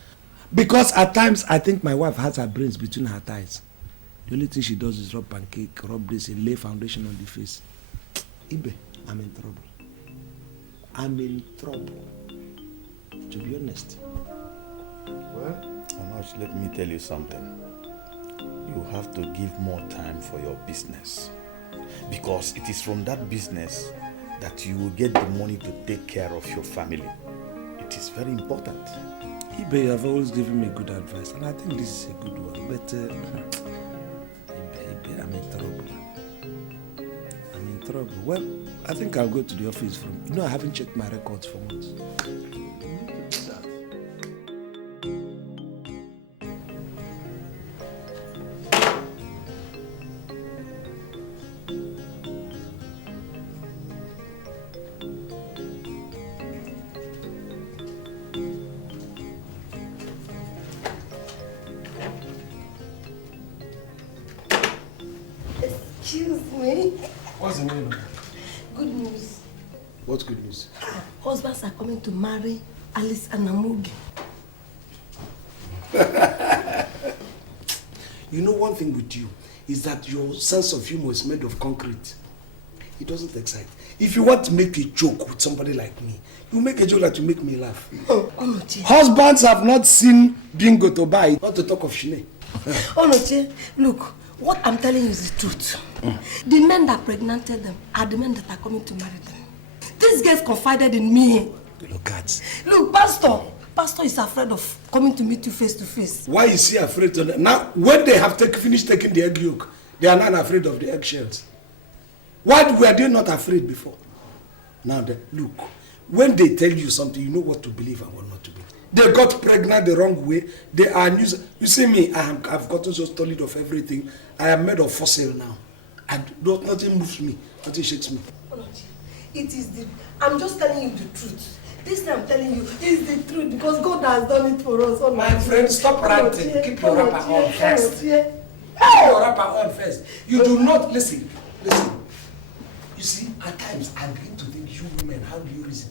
Because at times I think my wife has her brains between her thighs. The only thing she does is rub pancake, rub this, and lay foundation on the face. Ibe, I'm in trouble. I'm in trouble. To be honest. Well, Onoch, let me tell you something. You have to give more time for your business. Because it is from that business that you will get the money to take care of your family. It is very important. Ibe, you have always given me good advice, and I think this is a good one. But Ibe, I'm in trouble. I'm in trouble. Well, I think I'll go to the office from. You know, I haven't checked my records for months. Excuse me. What's the name? Good news. What's good news? Husbands are coming to marry Alice and Amugi. You know, one thing with you is that your sense of humor is made of concrete. It doesn't excite. If you want to make a joke with somebody like me, you make a joke that will make me laugh. Husbands have not seen bingo to buy, not to talk of Shine. Onoche, look, what I'm telling you is the truth. The men that pregnanted them are the men that are coming to marry them. These guys confided in me. Look at. Look, Pastor is afraid of coming to meet you face to face. Why is he afraid to them? Now, when they have finished taking the egg yolk, they are not afraid of the eggshells. Why were they not afraid before? Now, look, when they tell you something, you know what to believe and what not to believe. They got pregnant the wrong way. They are new. You see me, I've gotten so solid of everything. I am made of fossil now. And nothing moves me, nothing shakes me. It is the. I'm just telling you the truth. This time I'm telling you is the truth because God has done it for us. My friend, stop ranting. Keep your rapper on first. Put your wrapper on first. You do not listen. You see, at times I begin to think, you women, how do you reason?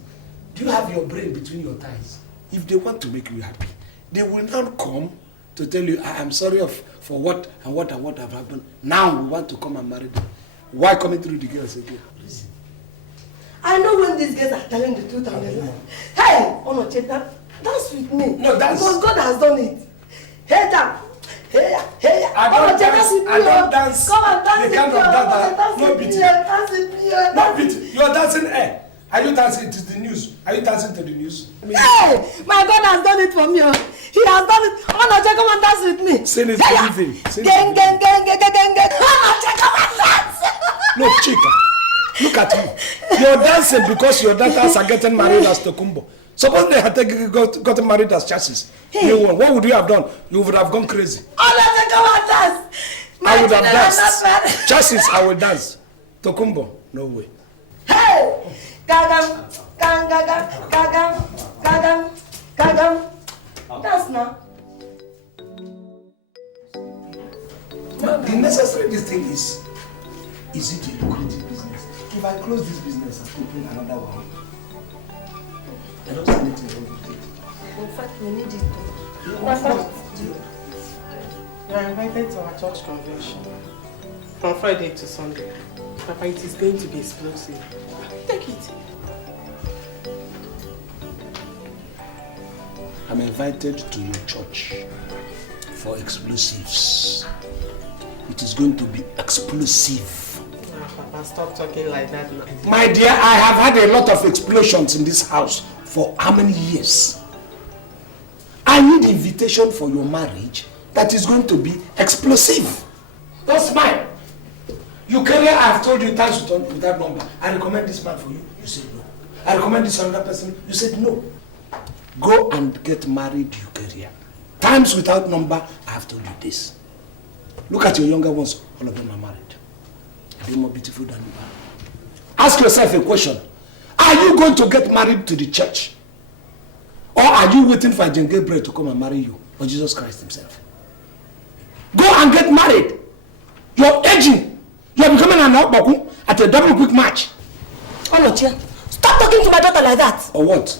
Do you have your brain between your thighs? If they want to make you happy, they will not come to tell you, I am sorry for what have happened. Now we want to come and marry them. Why coming through the girls again? Reason. I know when these guys are telling the truth and the lie. Hey, Onoche, dance with me. No, dance. Because God has done it. Hey, dance. Hey, I don't dance. Come and dance. The kind of dance. No beat. Dance with me. No beat. You are dancing air. Are you dancing to the news? Are you dancing to the news? Hey, my God has done it for me. He has done it. Onoche, come and dance with me. Sin is believing. Gang. Onoche, come and dance. No, Chica. Look at you. You're dancing because your daughters are getting married as Tokumbo. Suppose they had gotten married as chassis. Hey. What would you have done? You would have gone crazy. Onoche, come and dance. I would have danced. Chassis, I will dance. Tokumbo, no way. Hey! Gagam. Dance now. The necessary this thing is it a lucrative business? If I close this business and open another one, I don't see anything wrong with it. In fact, we need it. You are invited to our church convention from Friday to Sunday. Papa, it is going to be explosive. Take it. I'm invited to your church for explosives. It is going to be explosive. Papa, stop talking like that now. My dear, I have had a lot of explosions in this house for how many years? I need invitation for your marriage that is going to be explosive. Don't smile. You carry, I have told you times with that number. I recommend this man for you. You said no. I recommend this other person. You said no. Go and get married, you carry. Times without number, I have told you this. Look at your younger ones. All of them are married. Are they more beautiful than you are? Ask yourself a question. Are you going to get married to the church? Or are you waiting for John Gabriel to come and marry you? Or Jesus Christ himself? Go and get married. You're aging. You're becoming an outbaku at a double quick match. Onoche, stop talking to my daughter like that. Or what?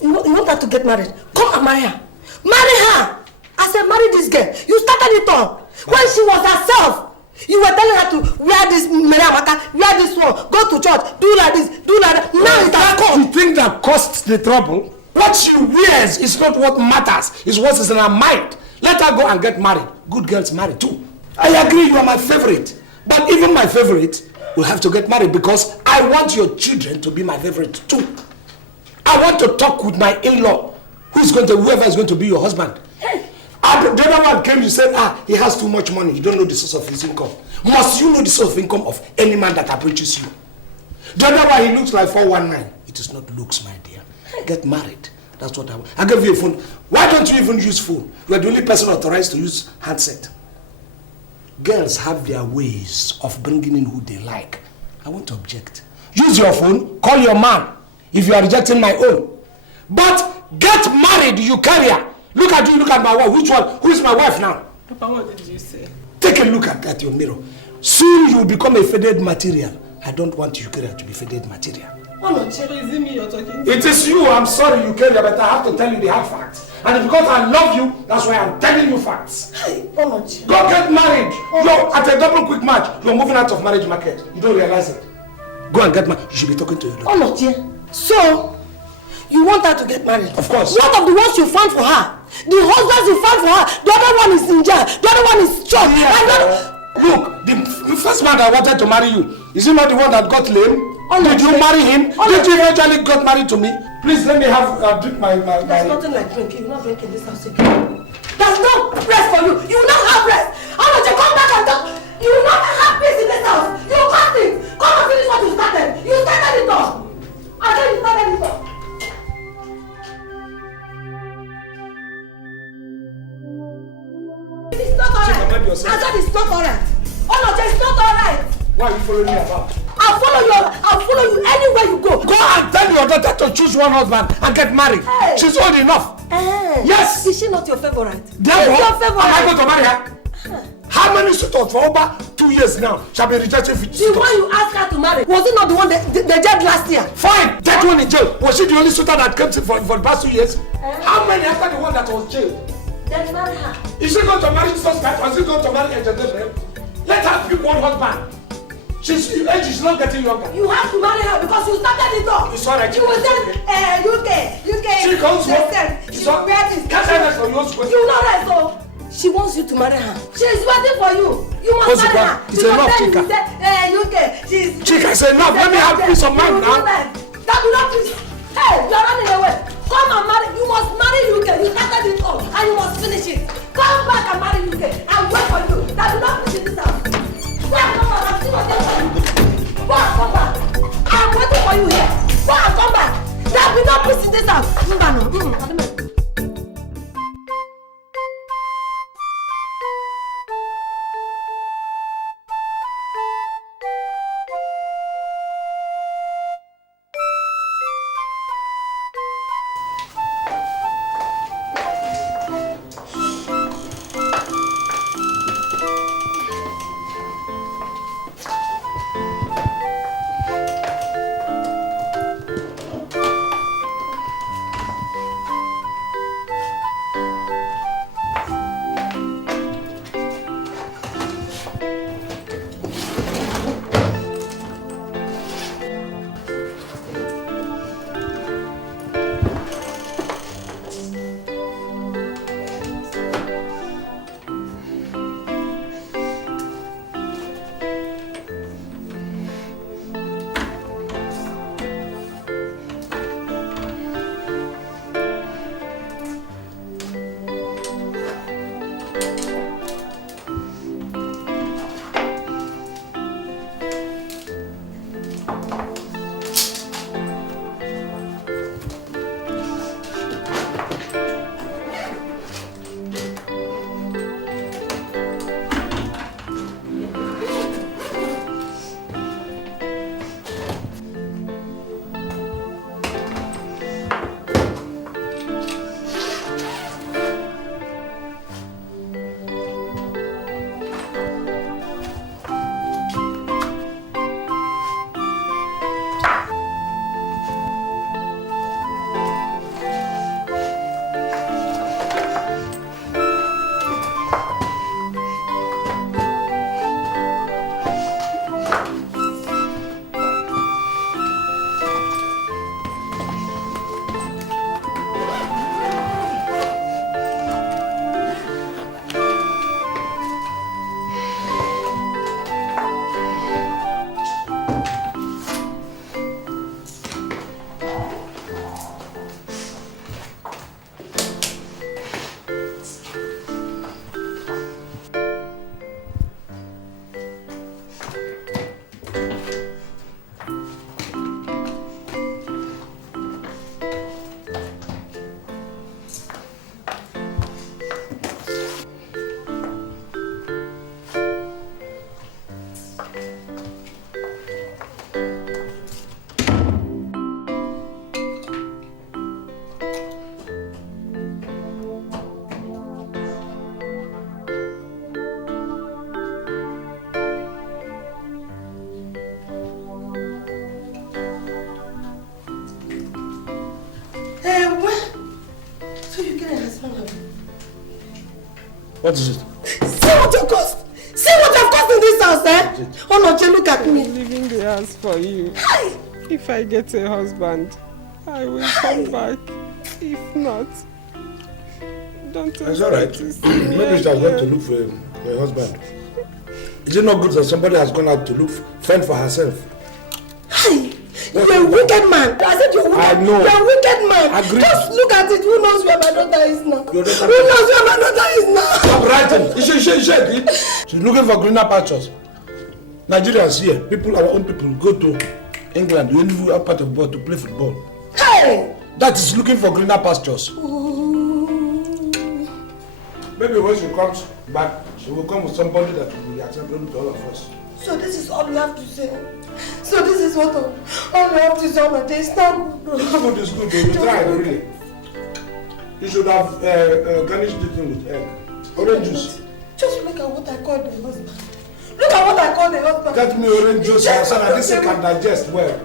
You want her to get married? Come and marry her. Marry her. I said marry this girl. You started it all. When she was herself, you were telling her to wear this Meriamaka, wear this one, go to church, do like this, do like that. Now it has come. You think that costs the trouble? What she wears is not what matters. It's what is in her mind. Let her go and get married. Good girls marry too. I agree, you are my favorite. But even my favorite will have to get married because I want your children to be my favorite too. I want to talk with my in-law, whoever is going to be your husband. The other one came, you said, he has too much money. You don't know the source of his income. Must you know the source of income of any man that approaches you? The other one, he looks like 419. It is not looks, my dear. Get married. That's what I want. I gave you a phone. Why don't you even use phone? You are the only person authorized to use handset. Girls have their ways of bringing in who they like. I want to object. Use your phone. Call your man. If you are rejecting my own. But get married, you carrier. Look at you, look at my wife. Which one? Who is my wife now? Papa, what did you say? Take a look at your mirror. Soon you will become a faded material. I don't want Eukarya to be faded material. Is it me you're talking to? It is you. I'm sorry, Eukarya, but I have to tell you the hard facts. And because I love you, that's why I'm telling you facts. Go get married. You're at a double quick match. You're moving out of marriage market. You don't realize it. Go and get married. You should be talking to your daughter. So, you want her to get married? Of course. What of the ones you found for her? The husbands you found for her, the other one is in jail, the other one is choked. Look, the first man that wanted to marry you, is he not the one that got lame? Did you marry him? Did you eventually got married to me? Please let me have drink my... There's nothing like drink. You will not drink in this house again. There's no rest for you. You will not have rest. How much you come back and talk? You will not have peace in this house. You can't think. Come and finish what you started. You started it all. I said you started it all. It's not alright. I said it's not alright. Oh no, it's not alright. Why are you following me about? I'll follow you anywhere you go. Go and tell your daughter to choose one husband and get married. Hey. She's old enough. Hey. Yes. Is she not your favorite? Therefore, your favorite. am I going to marry her? How many suitors for over 2 years now shall be rejected? The one you asked her to marry, was it not the one they jailed last year? Fine, that one in jail. Was she the only suitor that came for the past 2 years? How many after the one that was jailed? Then marry her. Is she going to marry suspect or is she going to marry a gentleman? Let her pick one husband. She's not getting younger. You have to marry her because you started it all. It's alright. You will say, UK. She comes home. She will wear this. Can't I rest for your You will not rest, so. She wants you to marry her. She is waiting for you. You must marry her. It's enough, Chika. UK. She's. Chika, it's enough. Let me have peace of mind now. That will not peace. Hey, you are running away. Come and marry. You must marry UK. You started it all and you must finish it. Come back and marry UK. I'll wait for you. That will not peace in this house. Go and come back. I'm still waiting for you. Go and come back. I'm waiting for you here. Go and come back. There will not peace in this house. What is it? See what you cost! See what I've cost in this house, eh? Oh no, Jay, look at me. I'm leaving the house for you. Hi. If I get a husband, I will come back. If not, don't tell me. It's alright. Maybe she has gone to look for a husband. Is it not good that somebody has gone out to look fend for herself? Hi. You're a wicked man. I said you're wicked. I know. You're a wicked man. Agreed. Just look at it. Who knows where my daughter is now? Your daughter Who knows where my daughter is now? Stop writing. She's looking for greener pastures. Nigerians here, our own people go to England, you leave a part of the world to play football. Hey! That is looking for greener pastures. Maybe when she comes back, she will come with somebody that will be acceptable to all of us. So this is all you have to say. So this is what all you have to say on the day. It's not good. It's good, it's good. You tried, really. You should have garnished the thing with egg. Orange juice. Just make her at what I call the husband. Look at what I call the husband. Get me orange juice so that this thing can digest well.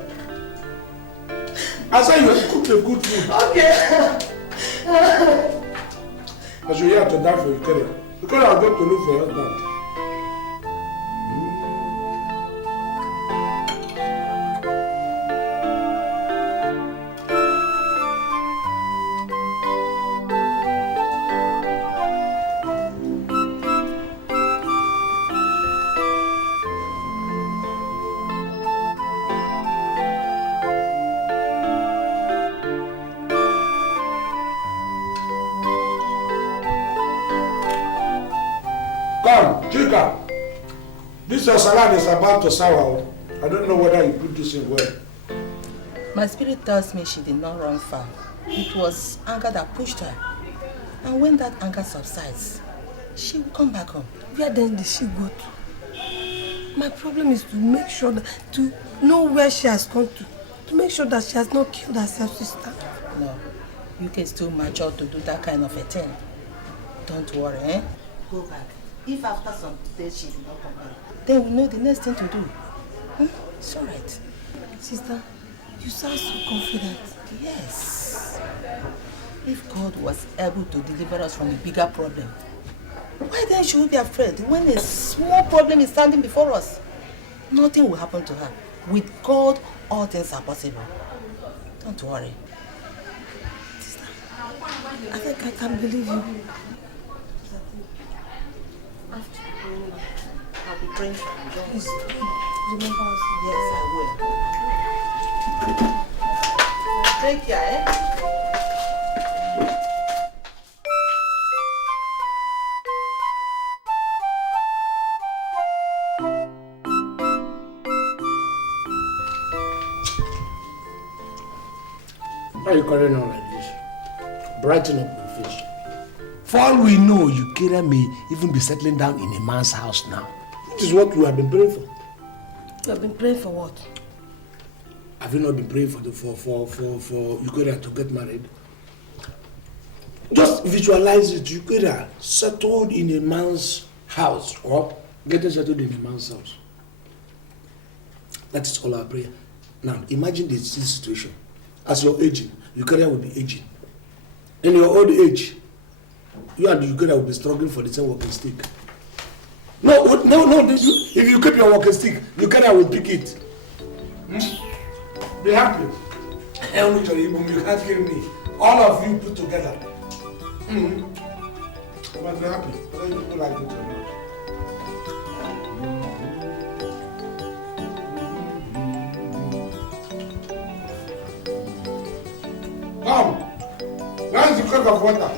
I said you cook a good food. Okay. As you have to die for your career. Because I'll go to look for your husband. Come, Chika. This your salad is about to sour. I don't know whether you put this in well. My spirit tells me she did not run far. It was anger that pushed her. And when that anger subsides, she will come back home. Where then did she go to? My problem is to make sure that, to know where she has gone to make sure that she has not killed her sister. No, UK is too mature to do that kind of a thing. Don't worry, eh? Go back. If after some days she will not come back, then we know the next thing to do. It's alright. Sister, you sound so confident. Yes. If God was able to deliver us from a bigger problem, why then should we be afraid when a small problem is standing before us? Nothing will happen to her. With God, all things are possible. Don't worry. Sister, I think I can believe you. I'll be praying for you. Please, remember us. Yes, I will. Take care, eh? Why are you calling on like this? Brighten up your face. For all we know, Yukira may even be settling down in a man's house now. This is what we have been praying for. You have been praying for what? Have you not been praying for Yukira to get married? Just visualize it, Yukira settled in a man's house or getting settled in a man's house. That is all our prayer. Now, imagine this situation. As you're aging, Yukira will be aging. In your old age, you and Yukira will be struggling for the same walking stick. No, if you keep your walking stick, Yukira will pick it. Be happy. You can't kill me. All of you put together. But be happy. People like it or not. Come. Where's the cup of water?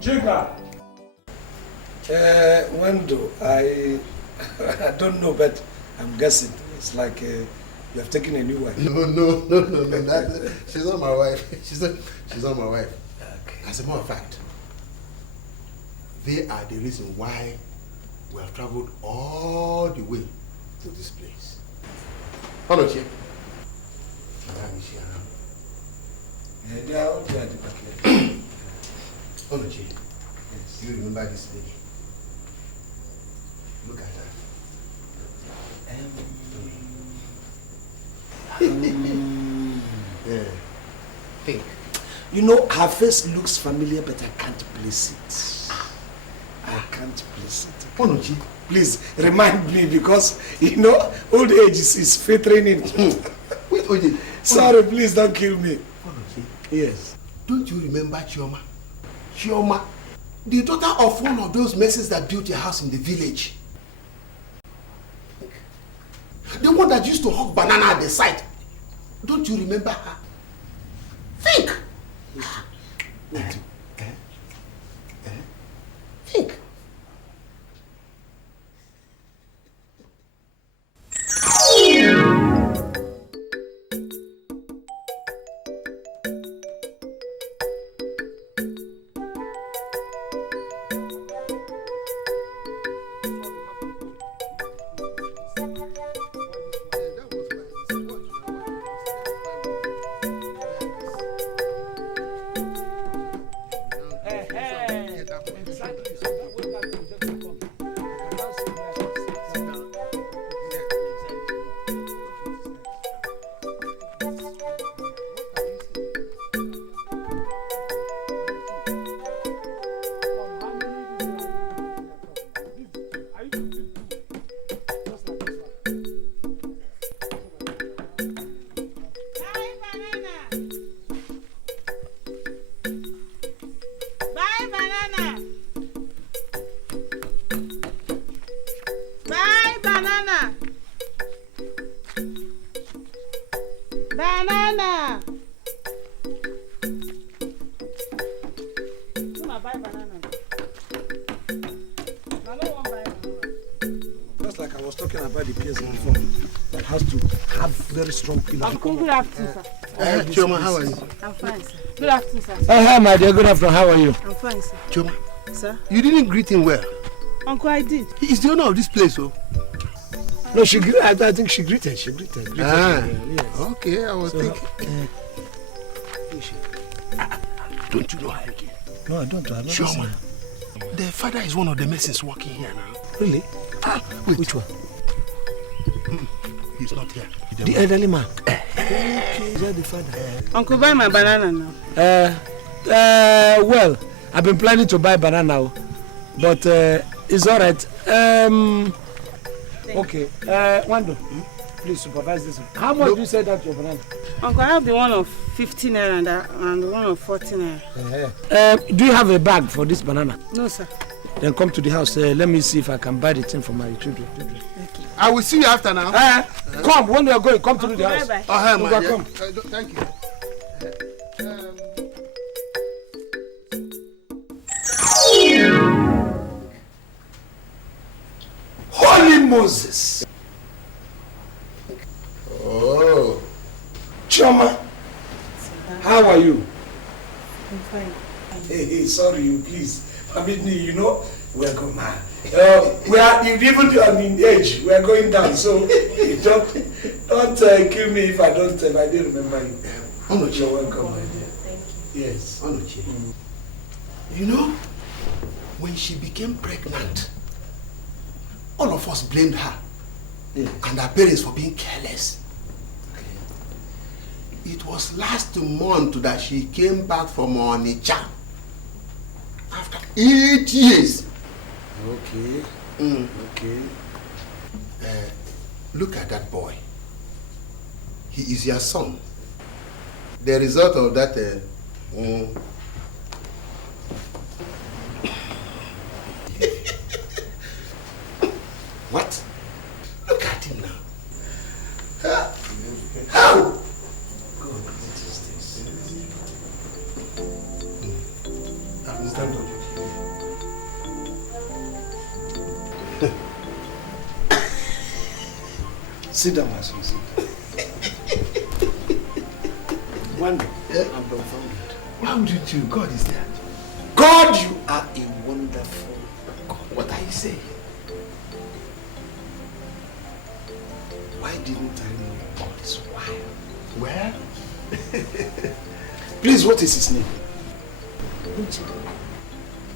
Chika. Wendo, I don't know, but I'm guessing. It's like you have taken a new wife. No. She's not my wife. She's not my wife. Okay. As a matter of fact, they are the reason why we have traveled all the way to this place. Onoche. They are out there at the back. Onoche, yes. You remember this lady? Look at her. Yeah. Think. You know, her face looks familiar, but I can't place it. I can't place it. Onoche, please remind me because, you know, old age is filtering in. Wait, Oje. Sorry, please don't kill me. Onoche. Yes. Don't you remember Chioma? Chioma, the daughter of one of those messes that built a house in the village. The one that used to hawk banana at the side. Don't you remember her? Think! Think. Just like I was talking about the PS before, that has to have very strong pillars. Uncle, good afternoon, sir. Chioma, how are you? I'm fine, sir. Good afternoon, sir. Hi, my dear. Good afternoon. How are you? I'm fine, sir. Chioma, Sir? you didn't greet him well. Uncle, I did. He's the owner of this place, oh. No, I think she greeted. Yes. Okay, I was thinking. Don't you know her again? No, I don't. I've never Chioma, seen her. the father is one of the masons working here now. Really? Wait. Which one? He's not here. The elderly man. Okay, is that the father? Uncle, buy my banana now. Well, I've been planning to buy banana, but it's all right. Okay, Wando, please supervise this one. How much do you say that your banana? Uncle, I have the one of 15 naira and the one of 14 naira. Do you have a bag for this banana? No, sir. Then come to the house. Let me see if I can buy the thing for my children. I will see you after now. Come, when we are going, come to the house. Bye-bye. Oh, my dear. come. Thank you. Holy Moses. Oh. Chioma, how are you? I'm fine. Hey, sorry, you please. Permit me, you know, we're going mad. We are even in age, we are going down, so don't kill me if I didn't remember you. You're welcome, my dear. Thank you. Yes. You know, when she became pregnant, all of us blamed her and her parents for being careless. It was last month that she came back from Onitsha after 8 years. Okay. Okay. Look at that boy. He is your son. The result of that. What? Look at him now. How? God, what is this? Stand up. Sit down, my son. Sit down. One day, I'm dumbfounded. Why would you do? God is there. God, you are a wonderful God. What are you saying? Why didn't I know all this while? Well, please, what is his name?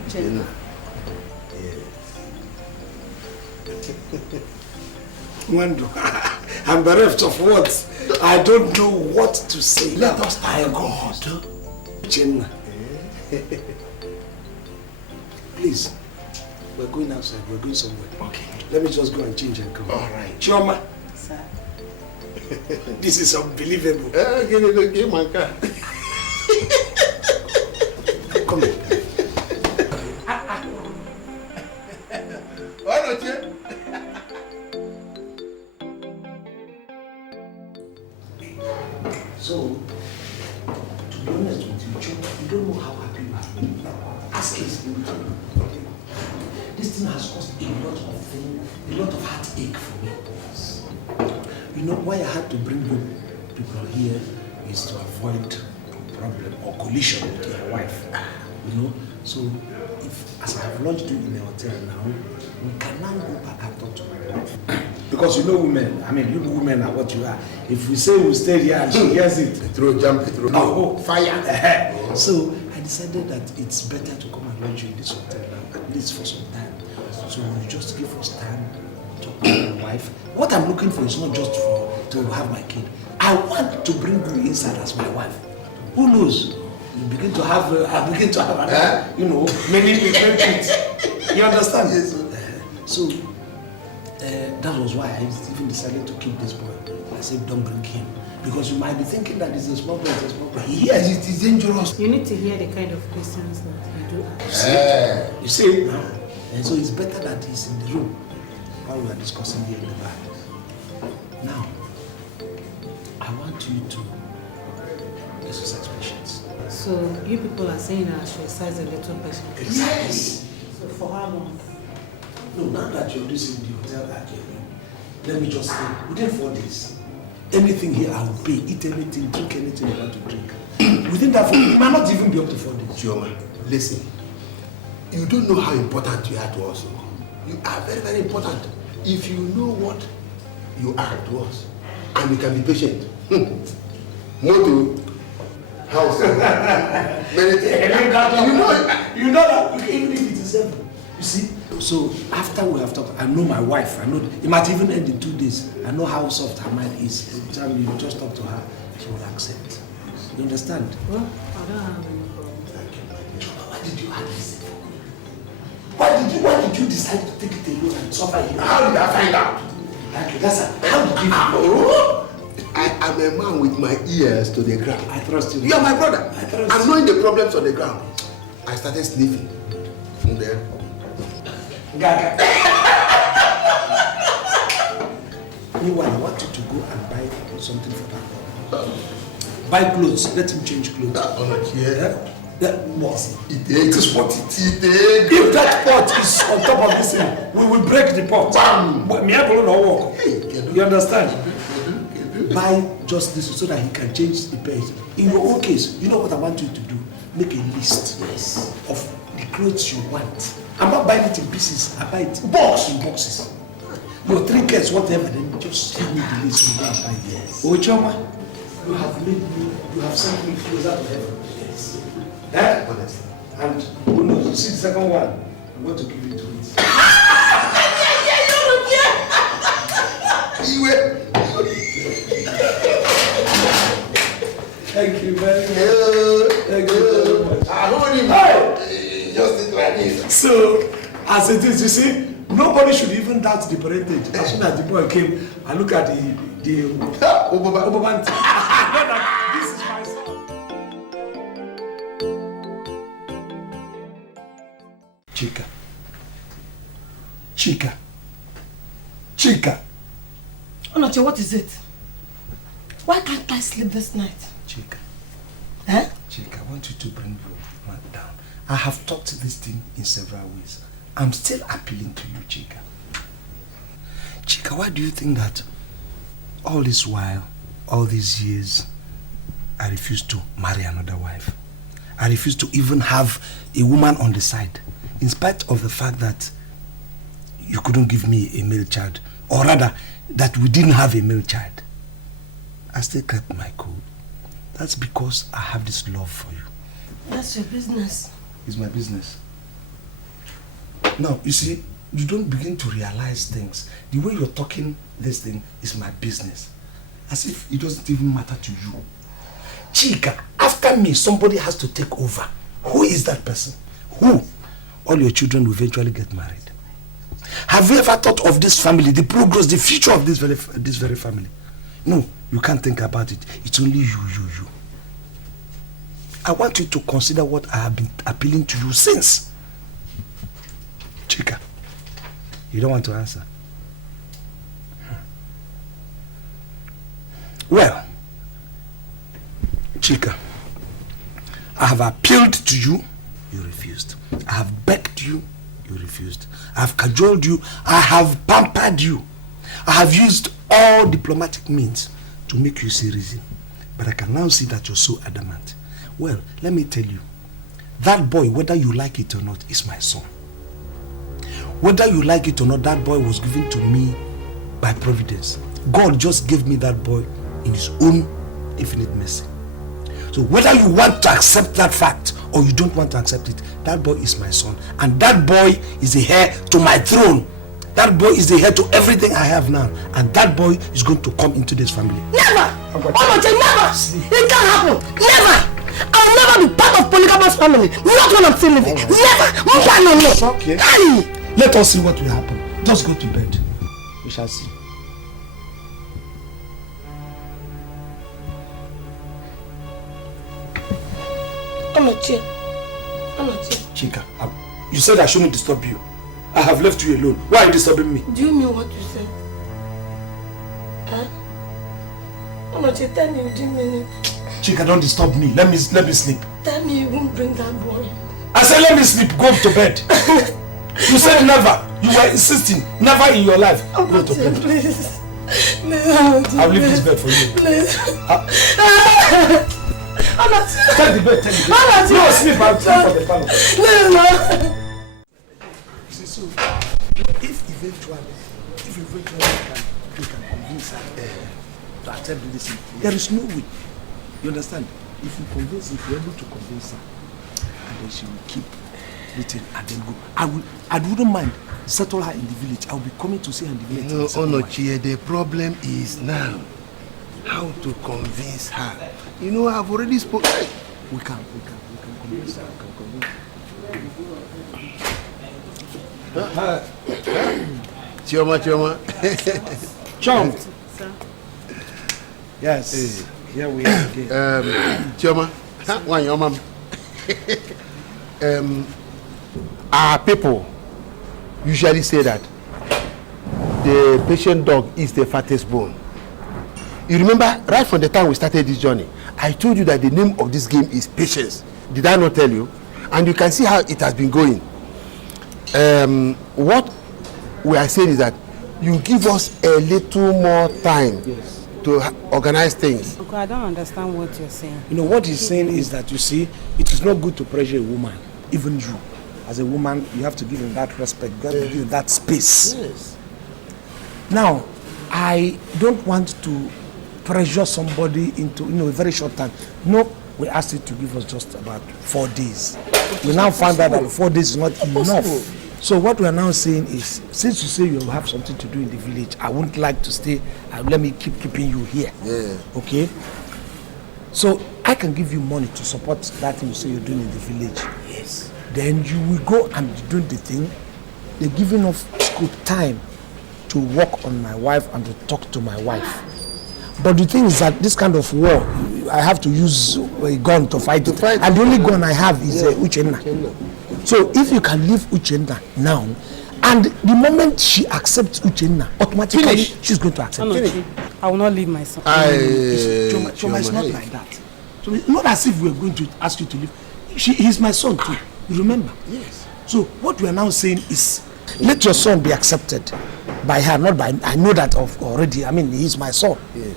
Jenna. Wando, I'm bereft of words. I don't know what to say. Let us thank God. Jenna. Please, we're going outside. We're going somewhere. Okay. Let me just go and change and come. All right. Chioma. Sir. This is unbelievable. Okay, my car. Come here. Why not you? So, to be honest with you, Chioma, you don't know how happy you are. Ask us. This thing has caused a lot of heartache for me. You know why I had to bring you people here is to avoid problem or collision with your wife. You know, so if as I have lodged you in the hotel now, we can now go back and talk to my wife. Because you know women, I mean you women are what you are. If we say we stay here and she hears it, throw jump, throw fire. So I decided that it's better to come and lodge you in this hotel now, at least for some time. So you just give us time to talk to my wife. What I'm looking for is not just to have my kid. I want to bring you inside as my wife. Who knows? You begin to have, you know, many kids. You understand? Yes. So that was why I even decided to keep this boy. I said, don't bring him. Because you might be thinking that it's a small boy, it's a small boy. Yes, it is dangerous. You need to hear the kind of questions that you do ask. You see? And so it's better that he's in the room while we are discussing here in the back. Now, I want you to exercise patience. So you people are saying I should exercise a little better. Yes. So for how long? No, now that you're using the hotel again, let me just say, within 4 days, anything here I will pay, eat anything, drink anything you want to drink. Within that 4 days, it might not even be up to 4 days. Chioma, listen. You don't know how important you are to us. You are very, very important. If you know what you are to us, and you can be patient. Moto, house, many things. You know that, even if it is 7. You see? So after we have talked, I know my wife, I know, it might even end in 2 days. I know how soft her mind is. Every time you just talk to her, she will accept. You understand? Well, I don't have any problem. Why did you have this? Why did you decide to take it alone and suffer here? How did I find out? Okay, that's it. How did you I am a man with my ears to the ground. I trust you. You are my brother. I trust I'm knowing the problems on the ground. I started sniffing. From there. Meanwhile, I want you to go and buy something for that boy. Buy clothes. Let him change clothes. What? It takes what it takes. If that pot is on top of this thing, we will break the pot. But me alone no work. You understand? Buy just this so that he can change the page. In your own case, you know what I want you to do? Make a list of the clothes you want. I'm not buying it in pieces. I buy it in boxes. Your trinkets, whatever, then just give me the list and go and buy it. Yes. Ochoma, you have made me, you have sent me closer to heaven. Yes. Eh? Honestly. And you know, you see the second one, I'm going to give you 2 weeks. Thank you very much. Thank you very much. I hold him. Just like this. So, as it is, you see, nobody should even doubt the parentage. As soon as the boy came, I look at the Obabanti. This is my son. Chika. Onoche, what is it? Why can't I sleep this night? Chika. Eh? Chika, I want you to bring your man down. I have talked this thing in several ways. I'm still appealing to you, Chika. Chika, why do you think that all this while, all these years, I refused to marry another wife? I refused to even have a woman on the side, in spite of the fact that you couldn't give me a male child, or rather, that we didn't have a male child. I still kept my cool. That's because I have this love for you. That's your business. It's my business. Now, you see, you don't begin to realize things. The way you're talking this thing is my business. As if it doesn't even matter to you. Chika, after me, somebody has to take over. Who is that person? Who? All your children will eventually get married. Have you ever thought of this family, the progress, the future of this very family? No, you can't think about it. It's only you. I want you to consider what I have been appealing to you since. Chika, you don't want to answer? Well, Chika, I have appealed to you, you refused. I have begged you, you refused. I have cajoled you, I have pampered you. I have used all diplomatic means to make you see reason. But I can now see that you're so adamant. Well, let me tell you, that boy, whether you like it or not, is my son. Whether you like it or not, that boy was given to me by providence. God just gave me that boy in his own infinite mercy. So whether you want to accept that fact or you don't want to accept it, that boy is my son. And that boy is the heir to my throne. That boy is the heir to everything I have now. And that boy is going to come into this family. Never! Onoche, never! It can't happen! Never! I'll never be part of polygamous family. Not when I'm still living. Never! It's okay. Let us see what will happen. Just go to bed. We shall see. Onoche. Chika, you said I shouldn't disturb you. I have left you alone. Why are you disturbing me? Do you mean what you said? Huh? Onoche, tell me you didn't mean it. Chika, don't disturb me. Let me sleep. Tell me you won't bring that boy. I said, let me sleep, go to bed. You said never. You were insisting. Never in your life. Go to bed. Please. I'll leave this bed for you. Please. Take the bed, take the bed. No, sleep, I'll sleep for the parlor. See, so, if eventually you can convince her to accept this thing, there is no way. You understand? If you convince her, if you're able to convince her, and then she will keep waiting and then go. I wouldn't mind settle her in the village. I'll be coming to see her in the village. No, Onochie, the problem is now how to convince her. You know, I've already spoken. We can convince her. Chioma. Chom. Yes. Here we are again. Chioma, one your mom. Our people usually say that the patient dog is the fattest bone. You remember, right from the time we started this journey, I told you that the name of this game is patience. Did I not tell you? And you can see how it has been going. What we are saying is that you give us a little more time to organize things. Uncle, I don't understand what you're saying. You know, what he's saying is that, you see, it is not good to pressure a woman. Even you, as a woman, you have to give him that respect. You have to give him that space. Yes. Now, I don't want to pressure somebody into, a very short time. No, we asked you to give us just about 4 days. We now find out that 4 days is not enough. So what we are now saying is, since you say you have something to do in the village, I wouldn't like to stay. Let me keeping you here. Yeah. Okay? So I can give you money to support that thing you say you're doing in the village. Yes. Then you will go and be doing the thing. They're giving enough school time to work on my wife and to talk to my wife. But the thing is that this kind of war, I have to use a gun to fight it. And the only gun I have is Uchenna. So if you can leave Uchenna now, and the moment she accepts Uchenna, automatically she's going to accept it. I will not leave my son. Choma, it's not like that. So it's not as if we're going to ask you to leave. He's my son too. You remember? Yes. So what we are now saying is, let your son be accepted by her, not by. I know that already. I mean, he's my son. Yes.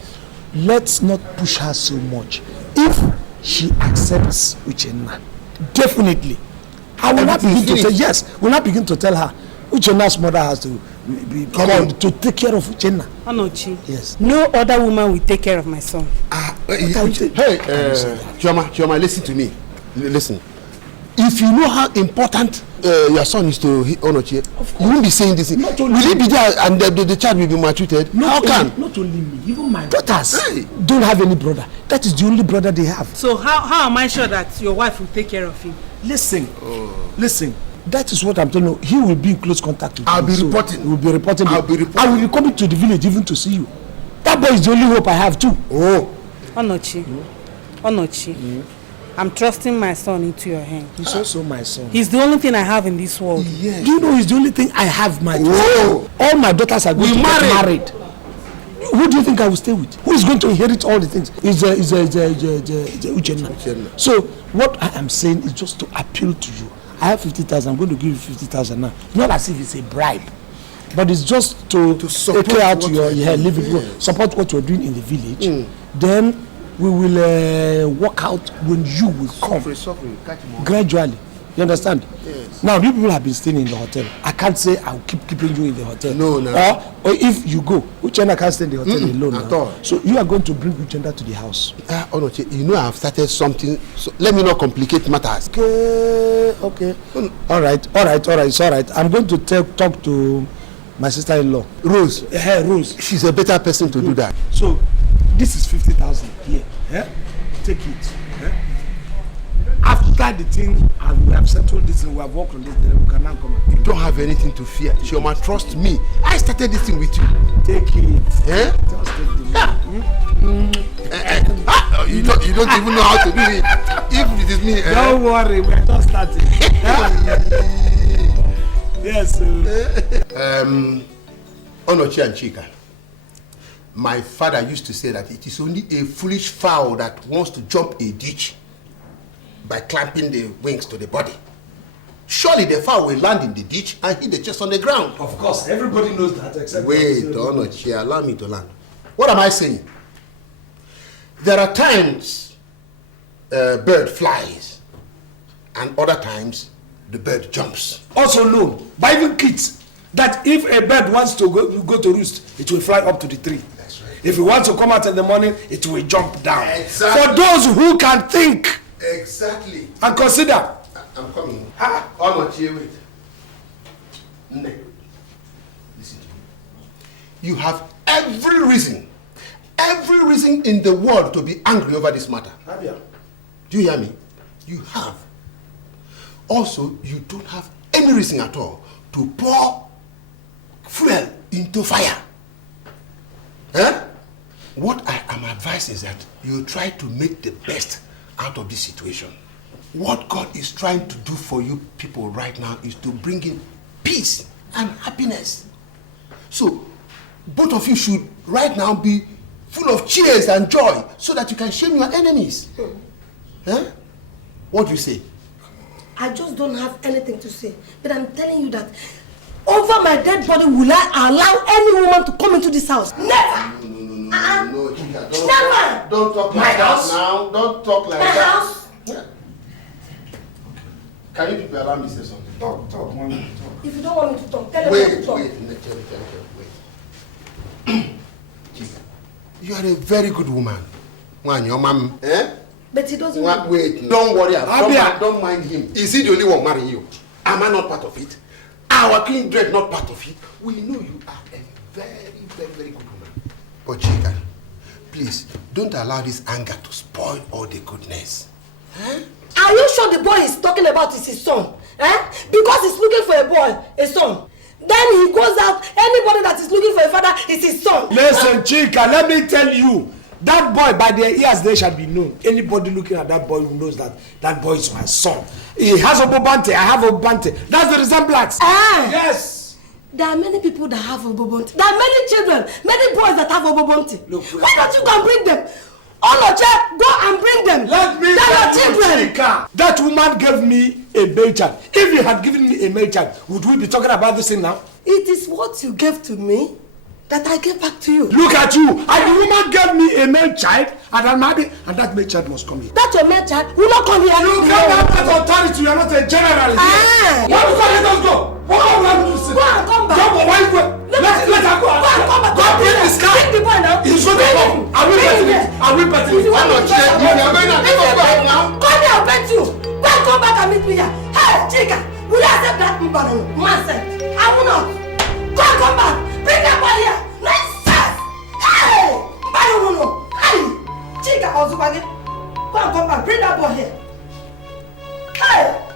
Let's not push her so much. If she accepts Uchenna, definitely, I will not begin to say yes. We'll not begin to tell her Uchenna's mother has to be called to take care of Uchenna. Onochi. Yes. No other woman will take care of my son. Hey, Chioma, listen to me. Listen. If you know how important your son is to Onochie, you won't be saying this. Will he be there and the child will be maltreated? Not only me, even my daughters don't have any brother. That is the only brother they have. So how am I sure that your wife will take care of him? Listen. That is what I'm telling you. He will be in close contact with you. I'll be reporting. We'll be reporting. I will be coming to the village even to see you. That boy is the only hope I have too. Onochi. I'm trusting my son into your hands. He's also my son. He's the only thing I have in this world. Yes. Do you know he's the only thing I have, my daughter? All my daughters are going to get married. Who do you think I will stay with? Who is going to inherit all the things? Is Uchenna. So what I am saying is just to appeal to you. I have 50,000. I'm going to give you 50,000 now. Not as if it's a bribe, but it's just to support out your living, support what you're doing in the village. Then we will work out when you will come gradually. You understand? Yes. Now, you people have been staying in the hotel. I can't say I'll keep keeping you in the hotel. No. Or if you go, Uchenna can't stay in the hotel alone. At all. So you are going to bring Uchenna to the house. Onoche, you know I have started something. So let me not complicate matters. Okay. All right. It's all right. I'm going to talk to my sister-in-law. Rose. Rose. She's a better person to do that. So this is 50,000 here. Take it. After the thing, and we have settled this and we have worked on this, then we can now come. You don't have anything to fear. Chioma, trust me. I started this thing with you. Take it. Just take the you don't even know how to do it. If it is me. Don't worry, we are just starting. Yes. Onochi and Chika. My father used to say that it is only a foolish fowl that wants to jump a ditch. by clamping the wings to the body. Surely the fowl will land in the ditch and hit the chest on the ground. Of course, everybody knows that except... Wait, Onochie, allow me to land. What am I saying? There are times a bird flies and other times the bird jumps. Also known by even kids that if a bird wants to go to roost, it will fly up to the tree. That's right. If it wants to come out in the morning, it will jump down. Exactly. For those who can think Exactly. and consider. I'm coming. Onochie, wait. Listen to me. You have every reason in the world to be angry over this matter. Do you hear me? You have. Also, you don't have any reason at all to pour fuel into fire. What I am advising is that you try to make the best out of this situation. What God is trying to do for you people right now is to bring in peace and happiness. So, both of you should right now be full of cheers and joy so that you can shame your enemies. What do you say? I just don't have anything to say. But I'm telling you that over my dead body will I allow any woman to come into this house? Never! No, Chika, Never! Don't talk like that now. Don't talk like that. My house? Yeah. Can you people allow me to say something? Talk, mommy, talk. If you don't want me to talk, tell me to talk. Wait. Chika, you are a very good woman. Man, your mom, But he doesn't Wait, don't worry. Don't mind him. Is he the only one marrying you? Am I not part of it? Our kindred not part of it? We know you are a very, very, very good woman. But Chika, please, don't allow this anger to spoil all the goodness. Are you sure the boy he's talking about is his son? Because he's looking for a boy, a son. Then he goes out, anybody that is looking for a father is his son. Listen, Chika, let me tell you. That boy, by their ears, they shall be known. Anybody looking at that boy who knows that that boy is my son. He has a bobante, I have a bobante. That's the resemblance. Yes. There are many people that have a bobante. There are many children, many boys that have a bobante. Why don't you go and bring them? Onoche, go and bring them. Let me tell you, Chika. That woman gave me a male child. If you had given me a male child, would we be talking about this thing now? It is what you gave to me that I gave back to you. Look at you. And the woman gave me a male child, and I'm happy, and that male child must come here. That your male child will not come here. You can't have that authority. You are not a general. Let us go. What are we going to say? Go and come back. Let her go. Go and come back. Go bring this guy. Bring the boy now. He's going to come. I will bet it. I will bet it. I'm not check. You are going to come now. Come here, I'll bet you. Go and come back and meet me here. Hey, Chika, will you accept that myself? I will not. Go and come back. Bring that boy here. Nonsense. Hey, no. Hey, Chika, Osuofia. Go and come back. Bring that boy here. Hey.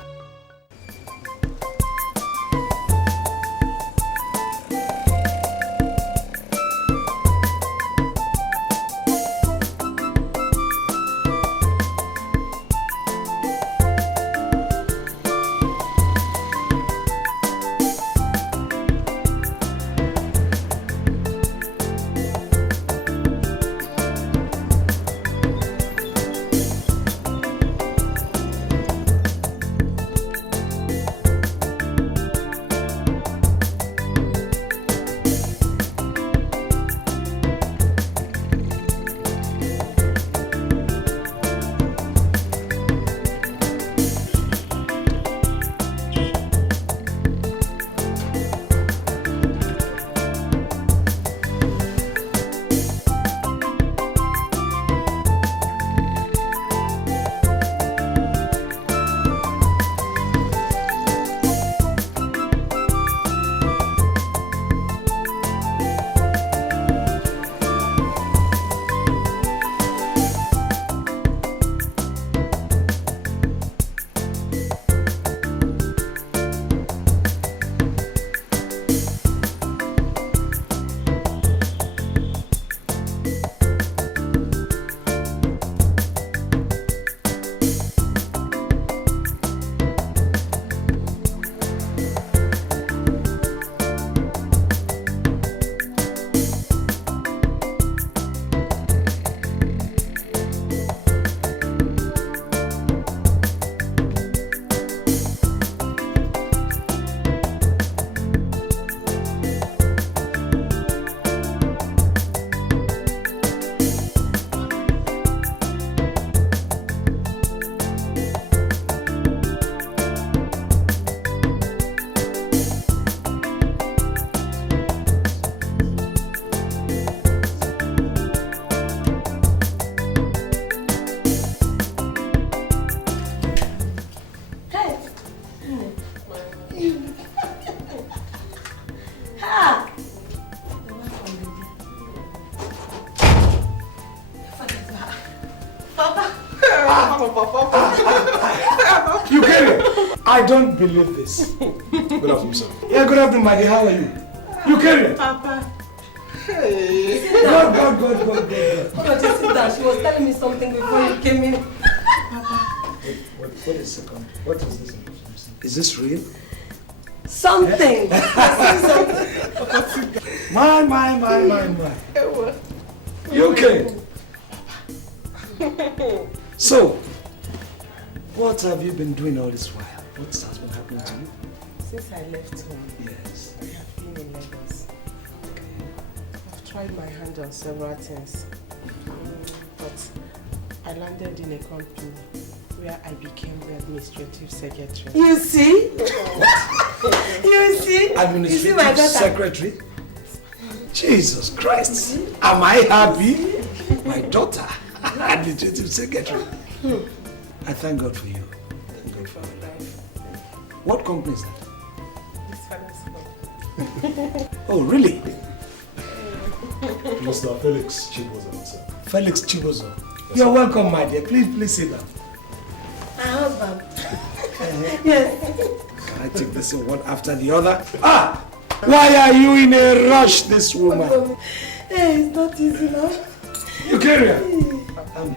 Ha! Papa. You came. I don't believe this. Good afternoon, sir. Yeah, good afternoon, my dear. How are you? You came. Papa. Hey. Good. Hold on, just sit down. She was telling me something before you came in. Wait a second. What is this? Is this real? Something. My. You came. So, what have you been doing all this while? What has been happening to you? Since I left home, yes, I have been in Lagos. I've tried my hand on several things, but I landed in a company where I became the administrative secretary. You see? You see? Administrative secretary? Jesus Christ! Am I happy? My daughter, administrative secretary. I thank God for you. Thank God for your life. What company is that? Oh, really? Mr. Felix Chibozo, sir. Felix Chibozo. You're welcome, my dear. Please sit down. My husband. Yes. Can I take this one after the other? Ah! Why are you in a rush, this woman? Hey, it's not easy now. You carry her.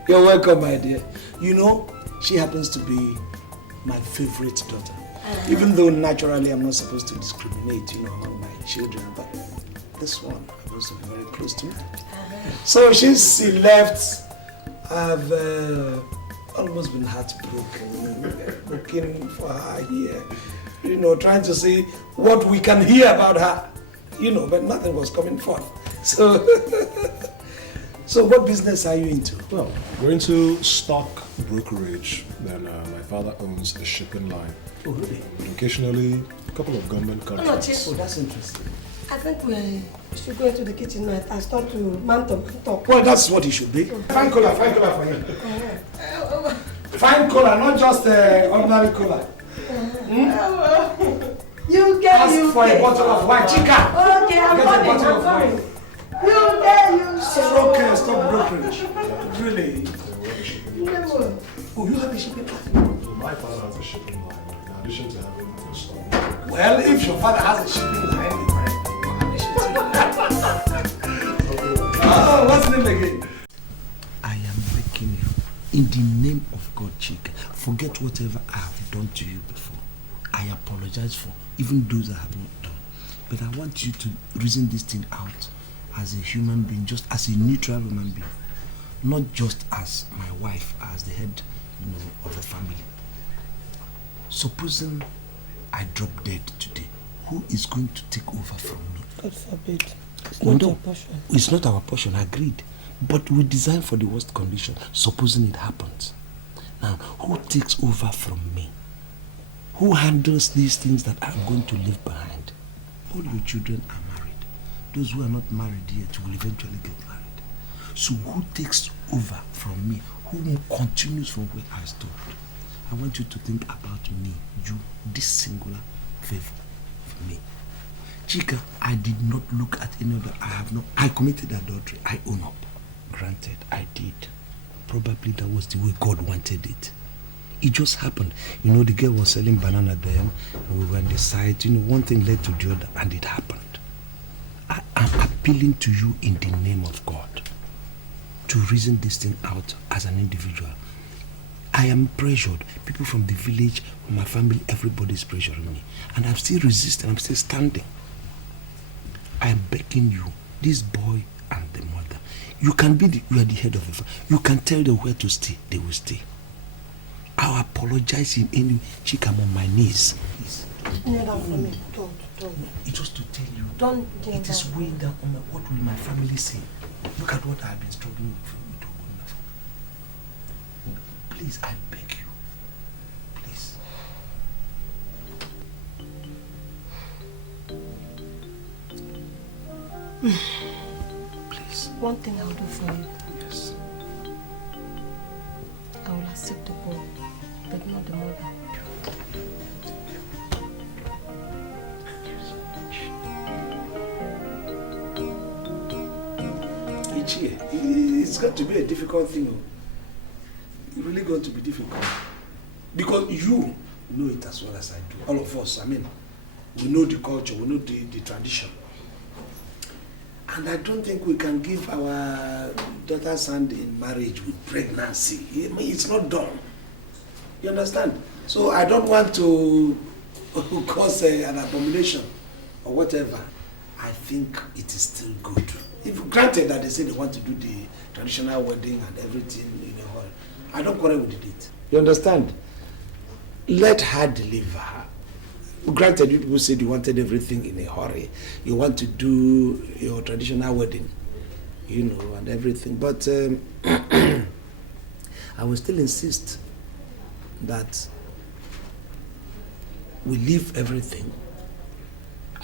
You're welcome, my dear. You know, she happens to be my favorite daughter. Even though naturally I'm not supposed to discriminate, among my children, but this one happens to be very close to me. So since she left, I've almost been heartbroken, looking for her here, trying to see what we can hear about her, but nothing was coming forth. So, so what business are you into? Well, we're into stock brokerage. Then my father owns a shipping line. Oh, really? And occasionally, a couple of government contracts. Oh, that's interesting. I think we should go into the kitchen now and start to man talk. Well, that's what he should be. Fine cola for him. Fine cola, not just ordinary cola. You get Ask for a bottle of white chica. Okay, I'm coming. You get you. Stop brokerage. Really? Never. Oh, you have a shipping line? My father has a shipping line. In addition to having a stock. Well, if your father has a shipping line, oh, what's the name again? I am begging you, in the name of God, Chika, forget whatever I have done to you before. I apologize for even those I have not done. But I want you to reason this thing out as a human being, just as a neutral human being. Not just as my wife, as the head, of the family. Supposing I drop dead today, who is going to take over from me? God forbid. It's No, not no, your portion. It's not our portion, agreed. But we design for the worst condition, supposing it happens. Now, who takes over from me? Who handles these things that I'm going to leave behind? All your children are married. Those who are not married yet will eventually get married. So who takes over from me? Who continues from where I stopped? I want you to think about me, you, this singular favor for me. Chika, I did not look at any other. I committed adultery. I own up. Granted, I did. Probably that was the way God wanted it. It just happened. The girl was selling banana then, and we were on the side. One thing led to the other, and it happened. I am appealing to you in the name of God to reason this thing out as an individual. I am pressured. People from the village, from my family, everybody is pressuring me. And I'm still resisting. I'm still standing. I am begging you, this boy and the mother. You are the head of the family. You can tell them where to stay. They will stay. I'll apologize in any chick. I'm on my knees. Please. Kneel down for me. Don't. It's just to tell you. Don't. It is weighing down on what will my family say. Look at what I've been struggling with. Please, I beg you. Please. Please. One thing I'll do for you. Yes. I will accept the boy, but not the mother. Ichie. It's got to be a difficult thing. It's really going to be difficult. Because you know it as well as I do. All of us, I mean, we know the culture, we know the tradition. And I don't think we can give our daughter's hand in marriage with pregnancy. I mean, it's not done. You understand? So I don't want to cause an abomination or whatever. I think it is still good. If granted that they say they want to do the traditional wedding and everything in a hall, I don't quarrel with the date. You understand? Let her deliver. Granted, you people said you wanted everything in a hurry. You want to do your traditional wedding, you know, and everything. But I will still insist that we leave everything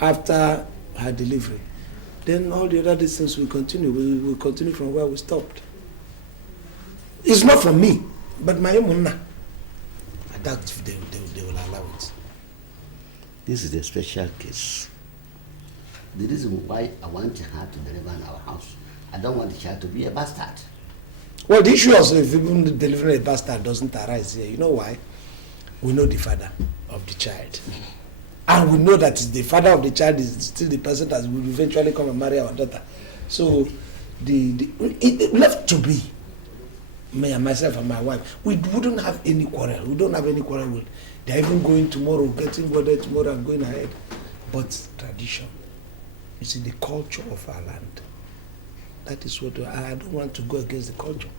after her delivery. Then all the other things will continue. We will continue from where we stopped. It's not for me, but my own. I doubt if they will allow it. This is a special case. The reason why I want her to deliver in our house, I don't want the child to be a bastard. Well, the issue also, if even delivering a bastard doesn't arise here, you know why? We know the father of the child. And we know that the father of the child is still the person that will eventually come and marry our daughter. So, it left to be, me and myself and my wife, we wouldn't have any quarrel. We don't have any quarrel with. They're even going tomorrow, getting wedded tomorrow and going ahead. But tradition, you see, the culture of our land. That is what I don't want to go against the culture.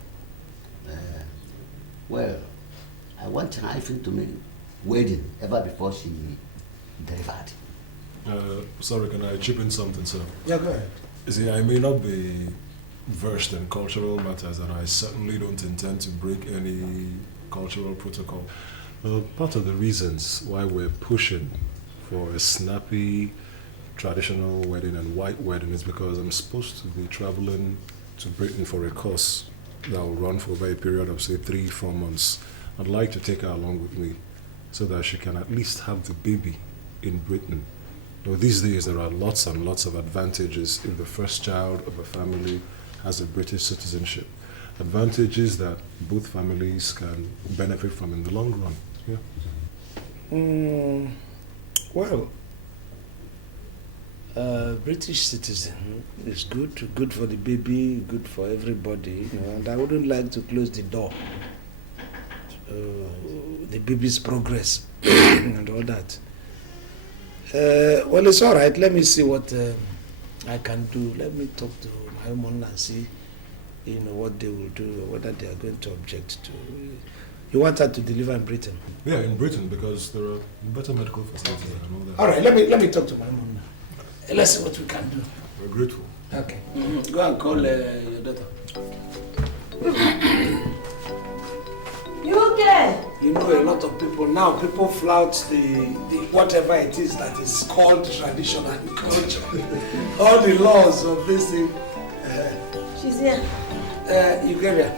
Well, I want her even to make wedding ever before she delivered. Sorry, can I chip in something, sir? Yeah, go ahead. You see, I may not be versed in cultural matters, and I certainly don't intend to break any cultural protocol. Part of the reasons why we're pushing for a snappy traditional wedding and white wedding is because I'm supposed to be traveling to Britain for a course that will run for over a period of say 3-4 months. I'd like to take her along with me so that she can at least have the baby in Britain. You know, these days there are lots and lots of advantages if the first child of a family has a British citizenship. Advantages that both families can benefit from in the long run. Yeah. Well, British citizen is good for the baby, good for everybody, you know, and I wouldn't like to close the door. The baby's progress and all that. Well, it's all right. Let me see what I can do. Let me talk to my mom and see, you know, what they will do, or whether they are going to object to. You want her to deliver in Britain? Yeah, in Britain, because there are better medical facilities and all that. All right, let me talk to my mom now. Let's see what we can do. We're grateful. Okay. Go and call your daughter. You okay? You know, a lot of people flout the whatever it is that is called tradition and culture. All the laws of this thing. She's here. Eugeria.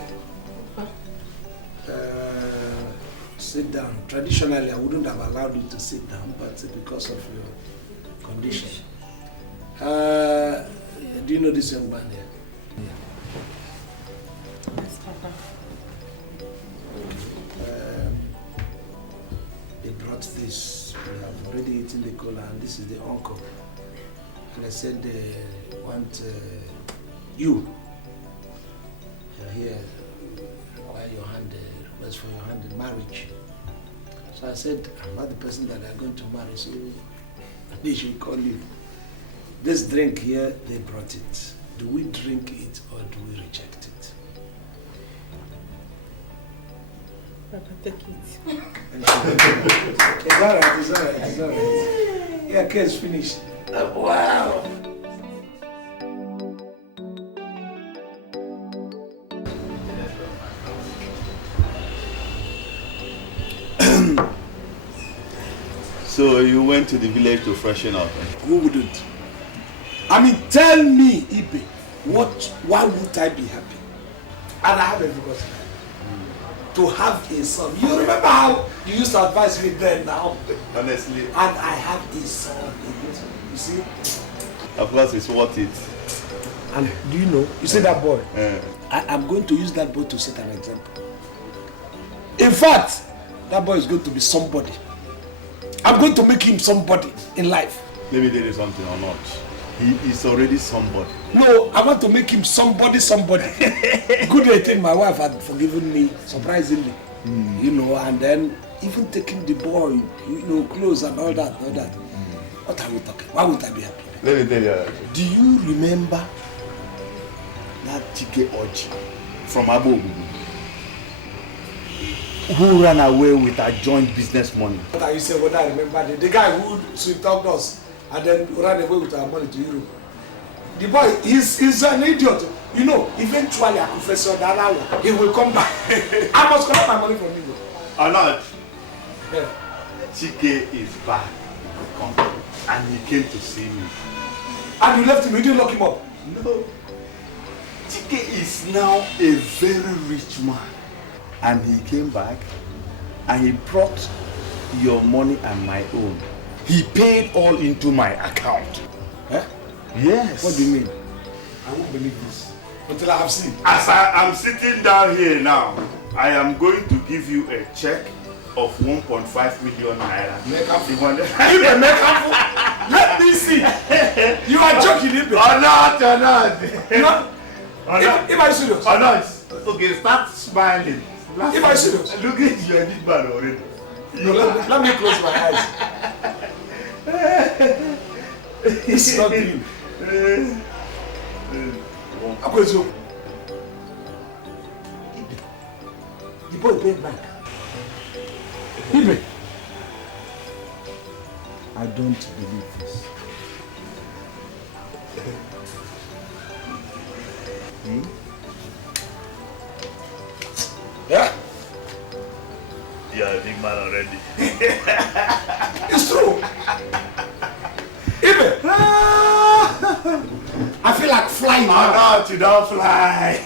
Sit down. Traditionally, I wouldn't have allowed you to sit down, but because of your condition. Do you know this young man here? Yes, Papa. They brought this. We have already eaten the cola, and this is the uncle. And I said they want you. You're here. Why your hand request for your hand in marriage? So I said, I'm not the person that they're going to marry, so they should call you. This drink here, they brought it. Do we drink it or do we reject it? Papa, take it. It's all right, it's all right. Yeah, case finished. Wow. So you went to the village to freshen up? Who wouldn't? I mean, tell me, Ibe, why would I be happy? And I have everybody to have a son. You remember how you used to advise me then now? Honestly. And I have a son. You see? Of course, it's worth it. And do you know, you see that boy? I am going to use that boy to set an example. In fact, that boy is going to be somebody. I'm going to make him somebody in life. Let me tell you something or not. He is already somebody. No, I want to make him somebody. Good thing my wife had forgiven me, surprisingly. You know, and then even taking the boy, you know, clothes and all that. What are we talking? Why would I be happy? Let me tell you. Do you remember that Dikeh Oji from Abu who ran away with our joint business money? What are you saying? What I remember? The guy who sweet talked us and then ran away with our money to Europe. The boy is an idiot. You know, eventually I confess on that hour, he will come back. I must collect my money from you. Or not? Yeah. Dikeh is back. And he came to see me. And you left him, you didn't lock him up? No. Dikeh is now a very rich man. And he came back and he brought your money and my own. He paid all into my account. Eh? Yes. What do you mean? I won't believe this until I have seen. As I am sitting down here now, I am going to give you a check of 1.5 million naira. Let me see. You are joking, Ibe. Or not, or not. If I serious. Or not. Okay, start smiling. If I serious. Look at you, a big man already. No, let me close my eyes. This is not you. The boy paid back. Ibe. I don't believe this. Yeah? You are a big man already. It's true. Ibe. I feel like flying. Oh, no, you don't fly.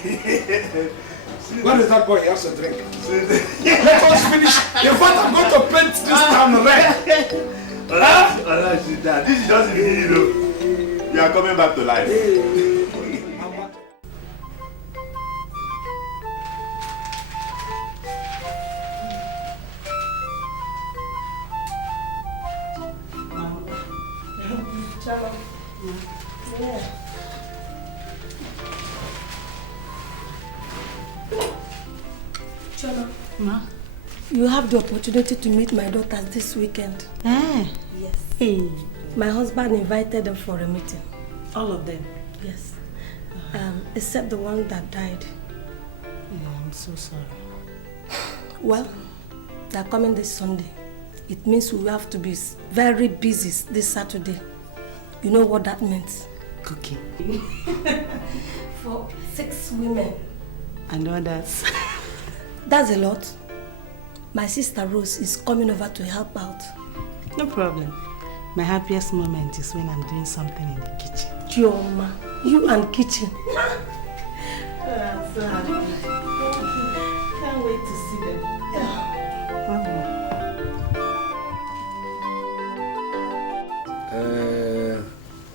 When is that boy? He has a drink. Let us finish. In fact, I'm going to paint this town red. This is just the beginning. You are coming back to life. You have the opportunity to meet my daughters this weekend. Ah. Yes. Hey. My husband invited them for a meeting. All of them? Yes. Except the one that died. Yeah, I'm so sorry. Well, they're coming this Sunday. It means we have to be very busy this Saturday. You know what that means? Cooking. For 6 women. And others. That's a lot. My sister Rose is coming over to help out. No problem. My happiest moment is when I'm doing something in the kitchen. Chioma, you and kitchen. I'm so happy. Can't wait to see them.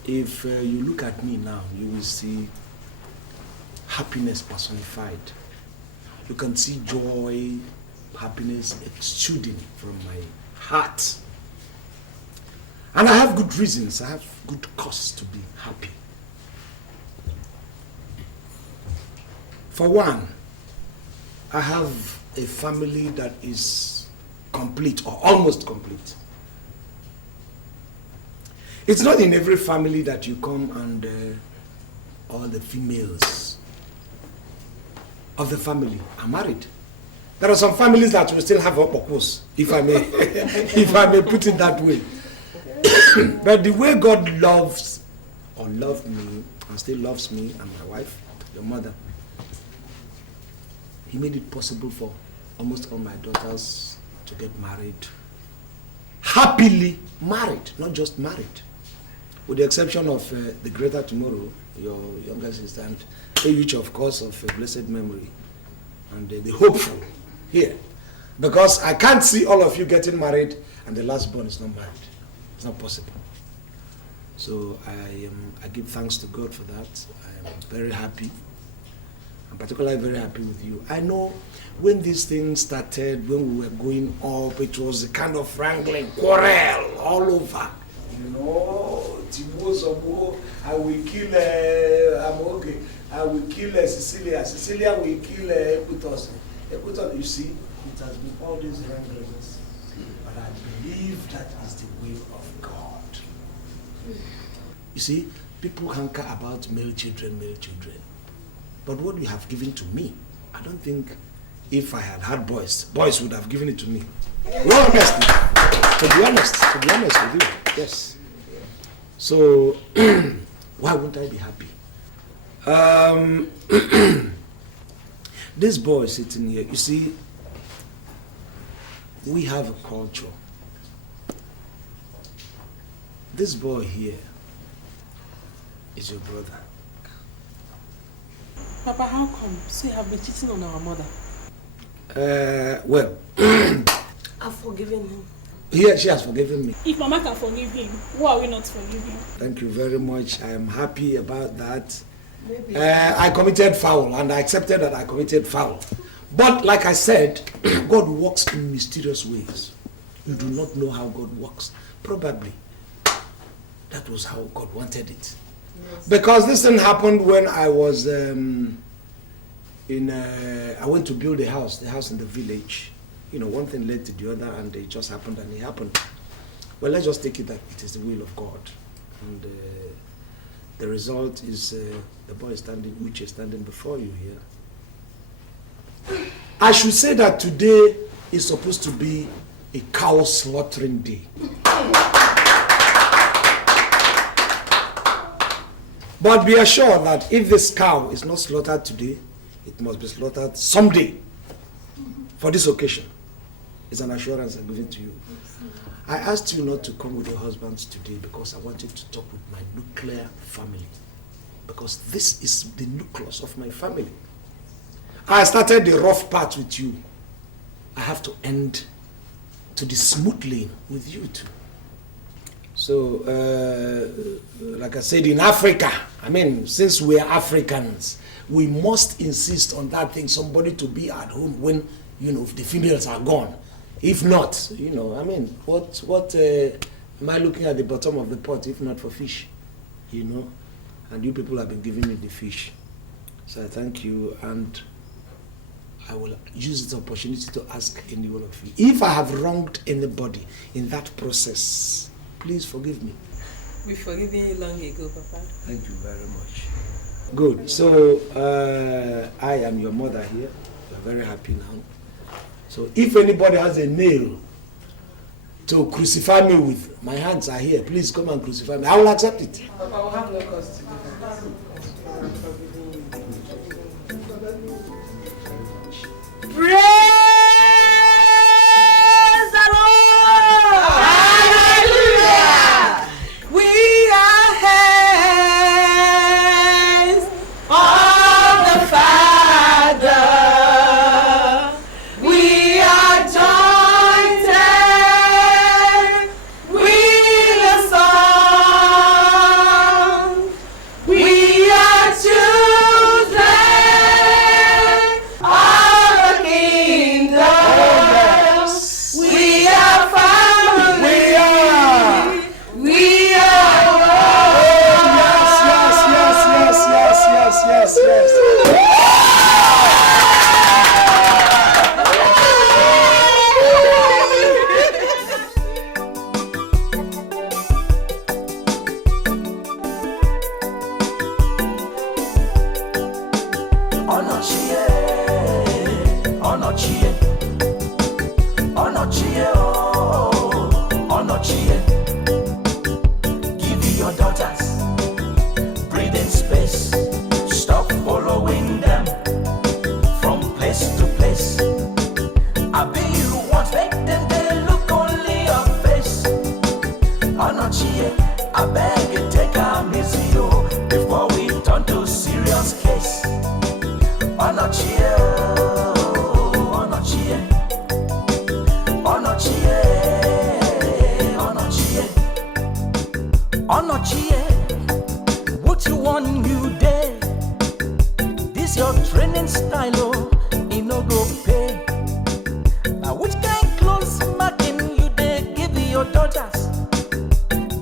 If you look at me now, you will see happiness personified. You can see joy, happiness exuding from my heart. And I have good reasons, I have good cause to be happy. For one, I have a family that is complete or almost complete. It's not in every family that you come and all the females of the family are married. There are some families that will still have opokos, if I may, if I may put it that way. But the way God loves or loved me and still loves me and my wife, your mother, He made it possible for almost all my daughters to get married. Happily married, not just married. With the exception of the greater tomorrow, your younger sister, and which of course of blessed memory, and the hopeful here. Because I can't see all of you getting married and the last born is not married. It's not possible. So I give thanks to God for that. I am very happy. I'm particularly very happy with you. I know when this thing started, when we were going up, it was a kind of wrangling, quarrel all over. You know, Tibo, I will kill I will kill Cecilia. Cecilia will kill Equitos. Equitos, you see, it has been all these wranglings. But I believe that is the will of God. You see, people hanker about male children. But what you have given to me, I don't think if I had boys would have given it to me. Well, honestly, to be honest with you, yes. So, why wouldn't I be happy? This boy sitting here, you see, we have a culture. This boy here is your brother. Papa, how come? So you have been cheating on our mother? Well, I've forgiven him. She has forgiven me. If Mama can forgive him, why are we not forgiving? Thank you very much. I am happy about that. I committed foul, and I accepted that I committed foul. But like I said, God works in mysterious ways. You do not know how God works. Probably that was how God wanted it. Yes. Because this thing happened when I was I went to build the house in the village. You know, one thing led to the other, and it just happened, and it happened. Well, let's just take it that it is the will of God. And the result is the boy Uche standing before you here. I should say that today is supposed to be a cow slaughtering day. But be assured that if this cow is not slaughtered today, it must be slaughtered someday for this occasion. It's an assurance I'm giving to you. I asked you not to come with your husbands today because I wanted to talk with my nuclear family. Because this is the nucleus of my family. I started the rough part with you. I have to end to the smooth lane with you too. So, like I said, in Africa, since we are Africans, we must insist on that thing, somebody to be at home when, the females are gone. If not, what am I looking at the bottom of the pot if not for fish? And you people have been giving me the fish. So I thank you, and I will use this opportunity to ask any one of you. If I have wronged anybody in that process, please forgive me. We forgiven you long ago, Papa. Thank you very much. Good. So I am your mother here. We're very happy now. So if anybody has a nail to crucify me with, my hands are here. Please come and crucify me. I will accept it. Papa, I will have no cause to do that. Praise the Lord! Hallelujah! We are hands of the Father. We are jointed with the Son. We are children of the kingdom. We are family. We are Yes. Give your daughters breathing space. Stop following them from place to place. I be you want make them they look only your face. Onochie, I beg you take a easy before we turn to serious case. Onochie, Onochie, what you want you day? This your training style, oh, it no go pay. Now which kind clothes marking you dey give your daughters?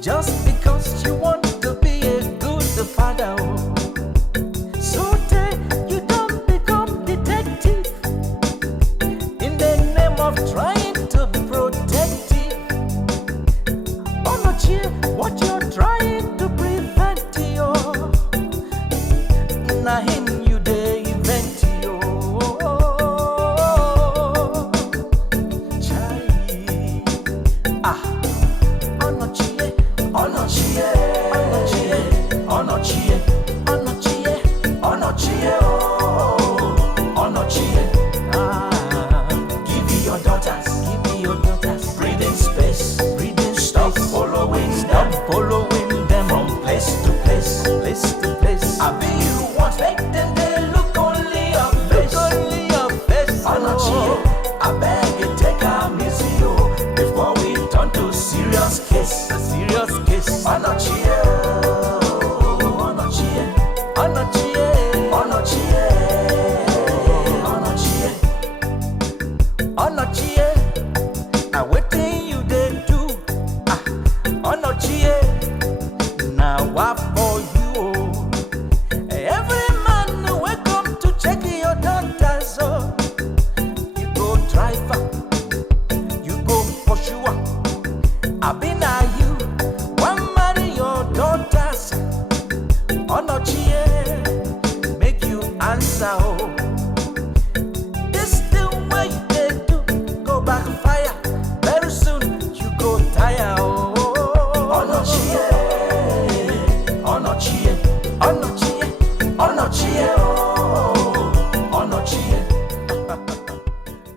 Just because you want to be a good father, oh. So you don't become detective in the name of trying to be protective. Onochie, what you're trying to prevent, yo. Na him you dey invent, yo. Chai. Ah. Onochie, Onochie, Onochie, Onochie, Onochie, Onochie, oh, Onochie. Ah. Give me your daughters, breathing space, stop following them from place to place, I be you want make them they look only your face, Onochie. I beg you take a easy, oh, before we turn to serious case, Onochie, Onochie, Onochie, Onochie, Onochie, Onochie. Now wetin you dey do? Ah, Onochie. Now what for you? Oh. Every man welcome to check your daughters. Oh. You go driver, you go pursuer. I be na you want marry your daughters. Onochie, make you answer. Oh.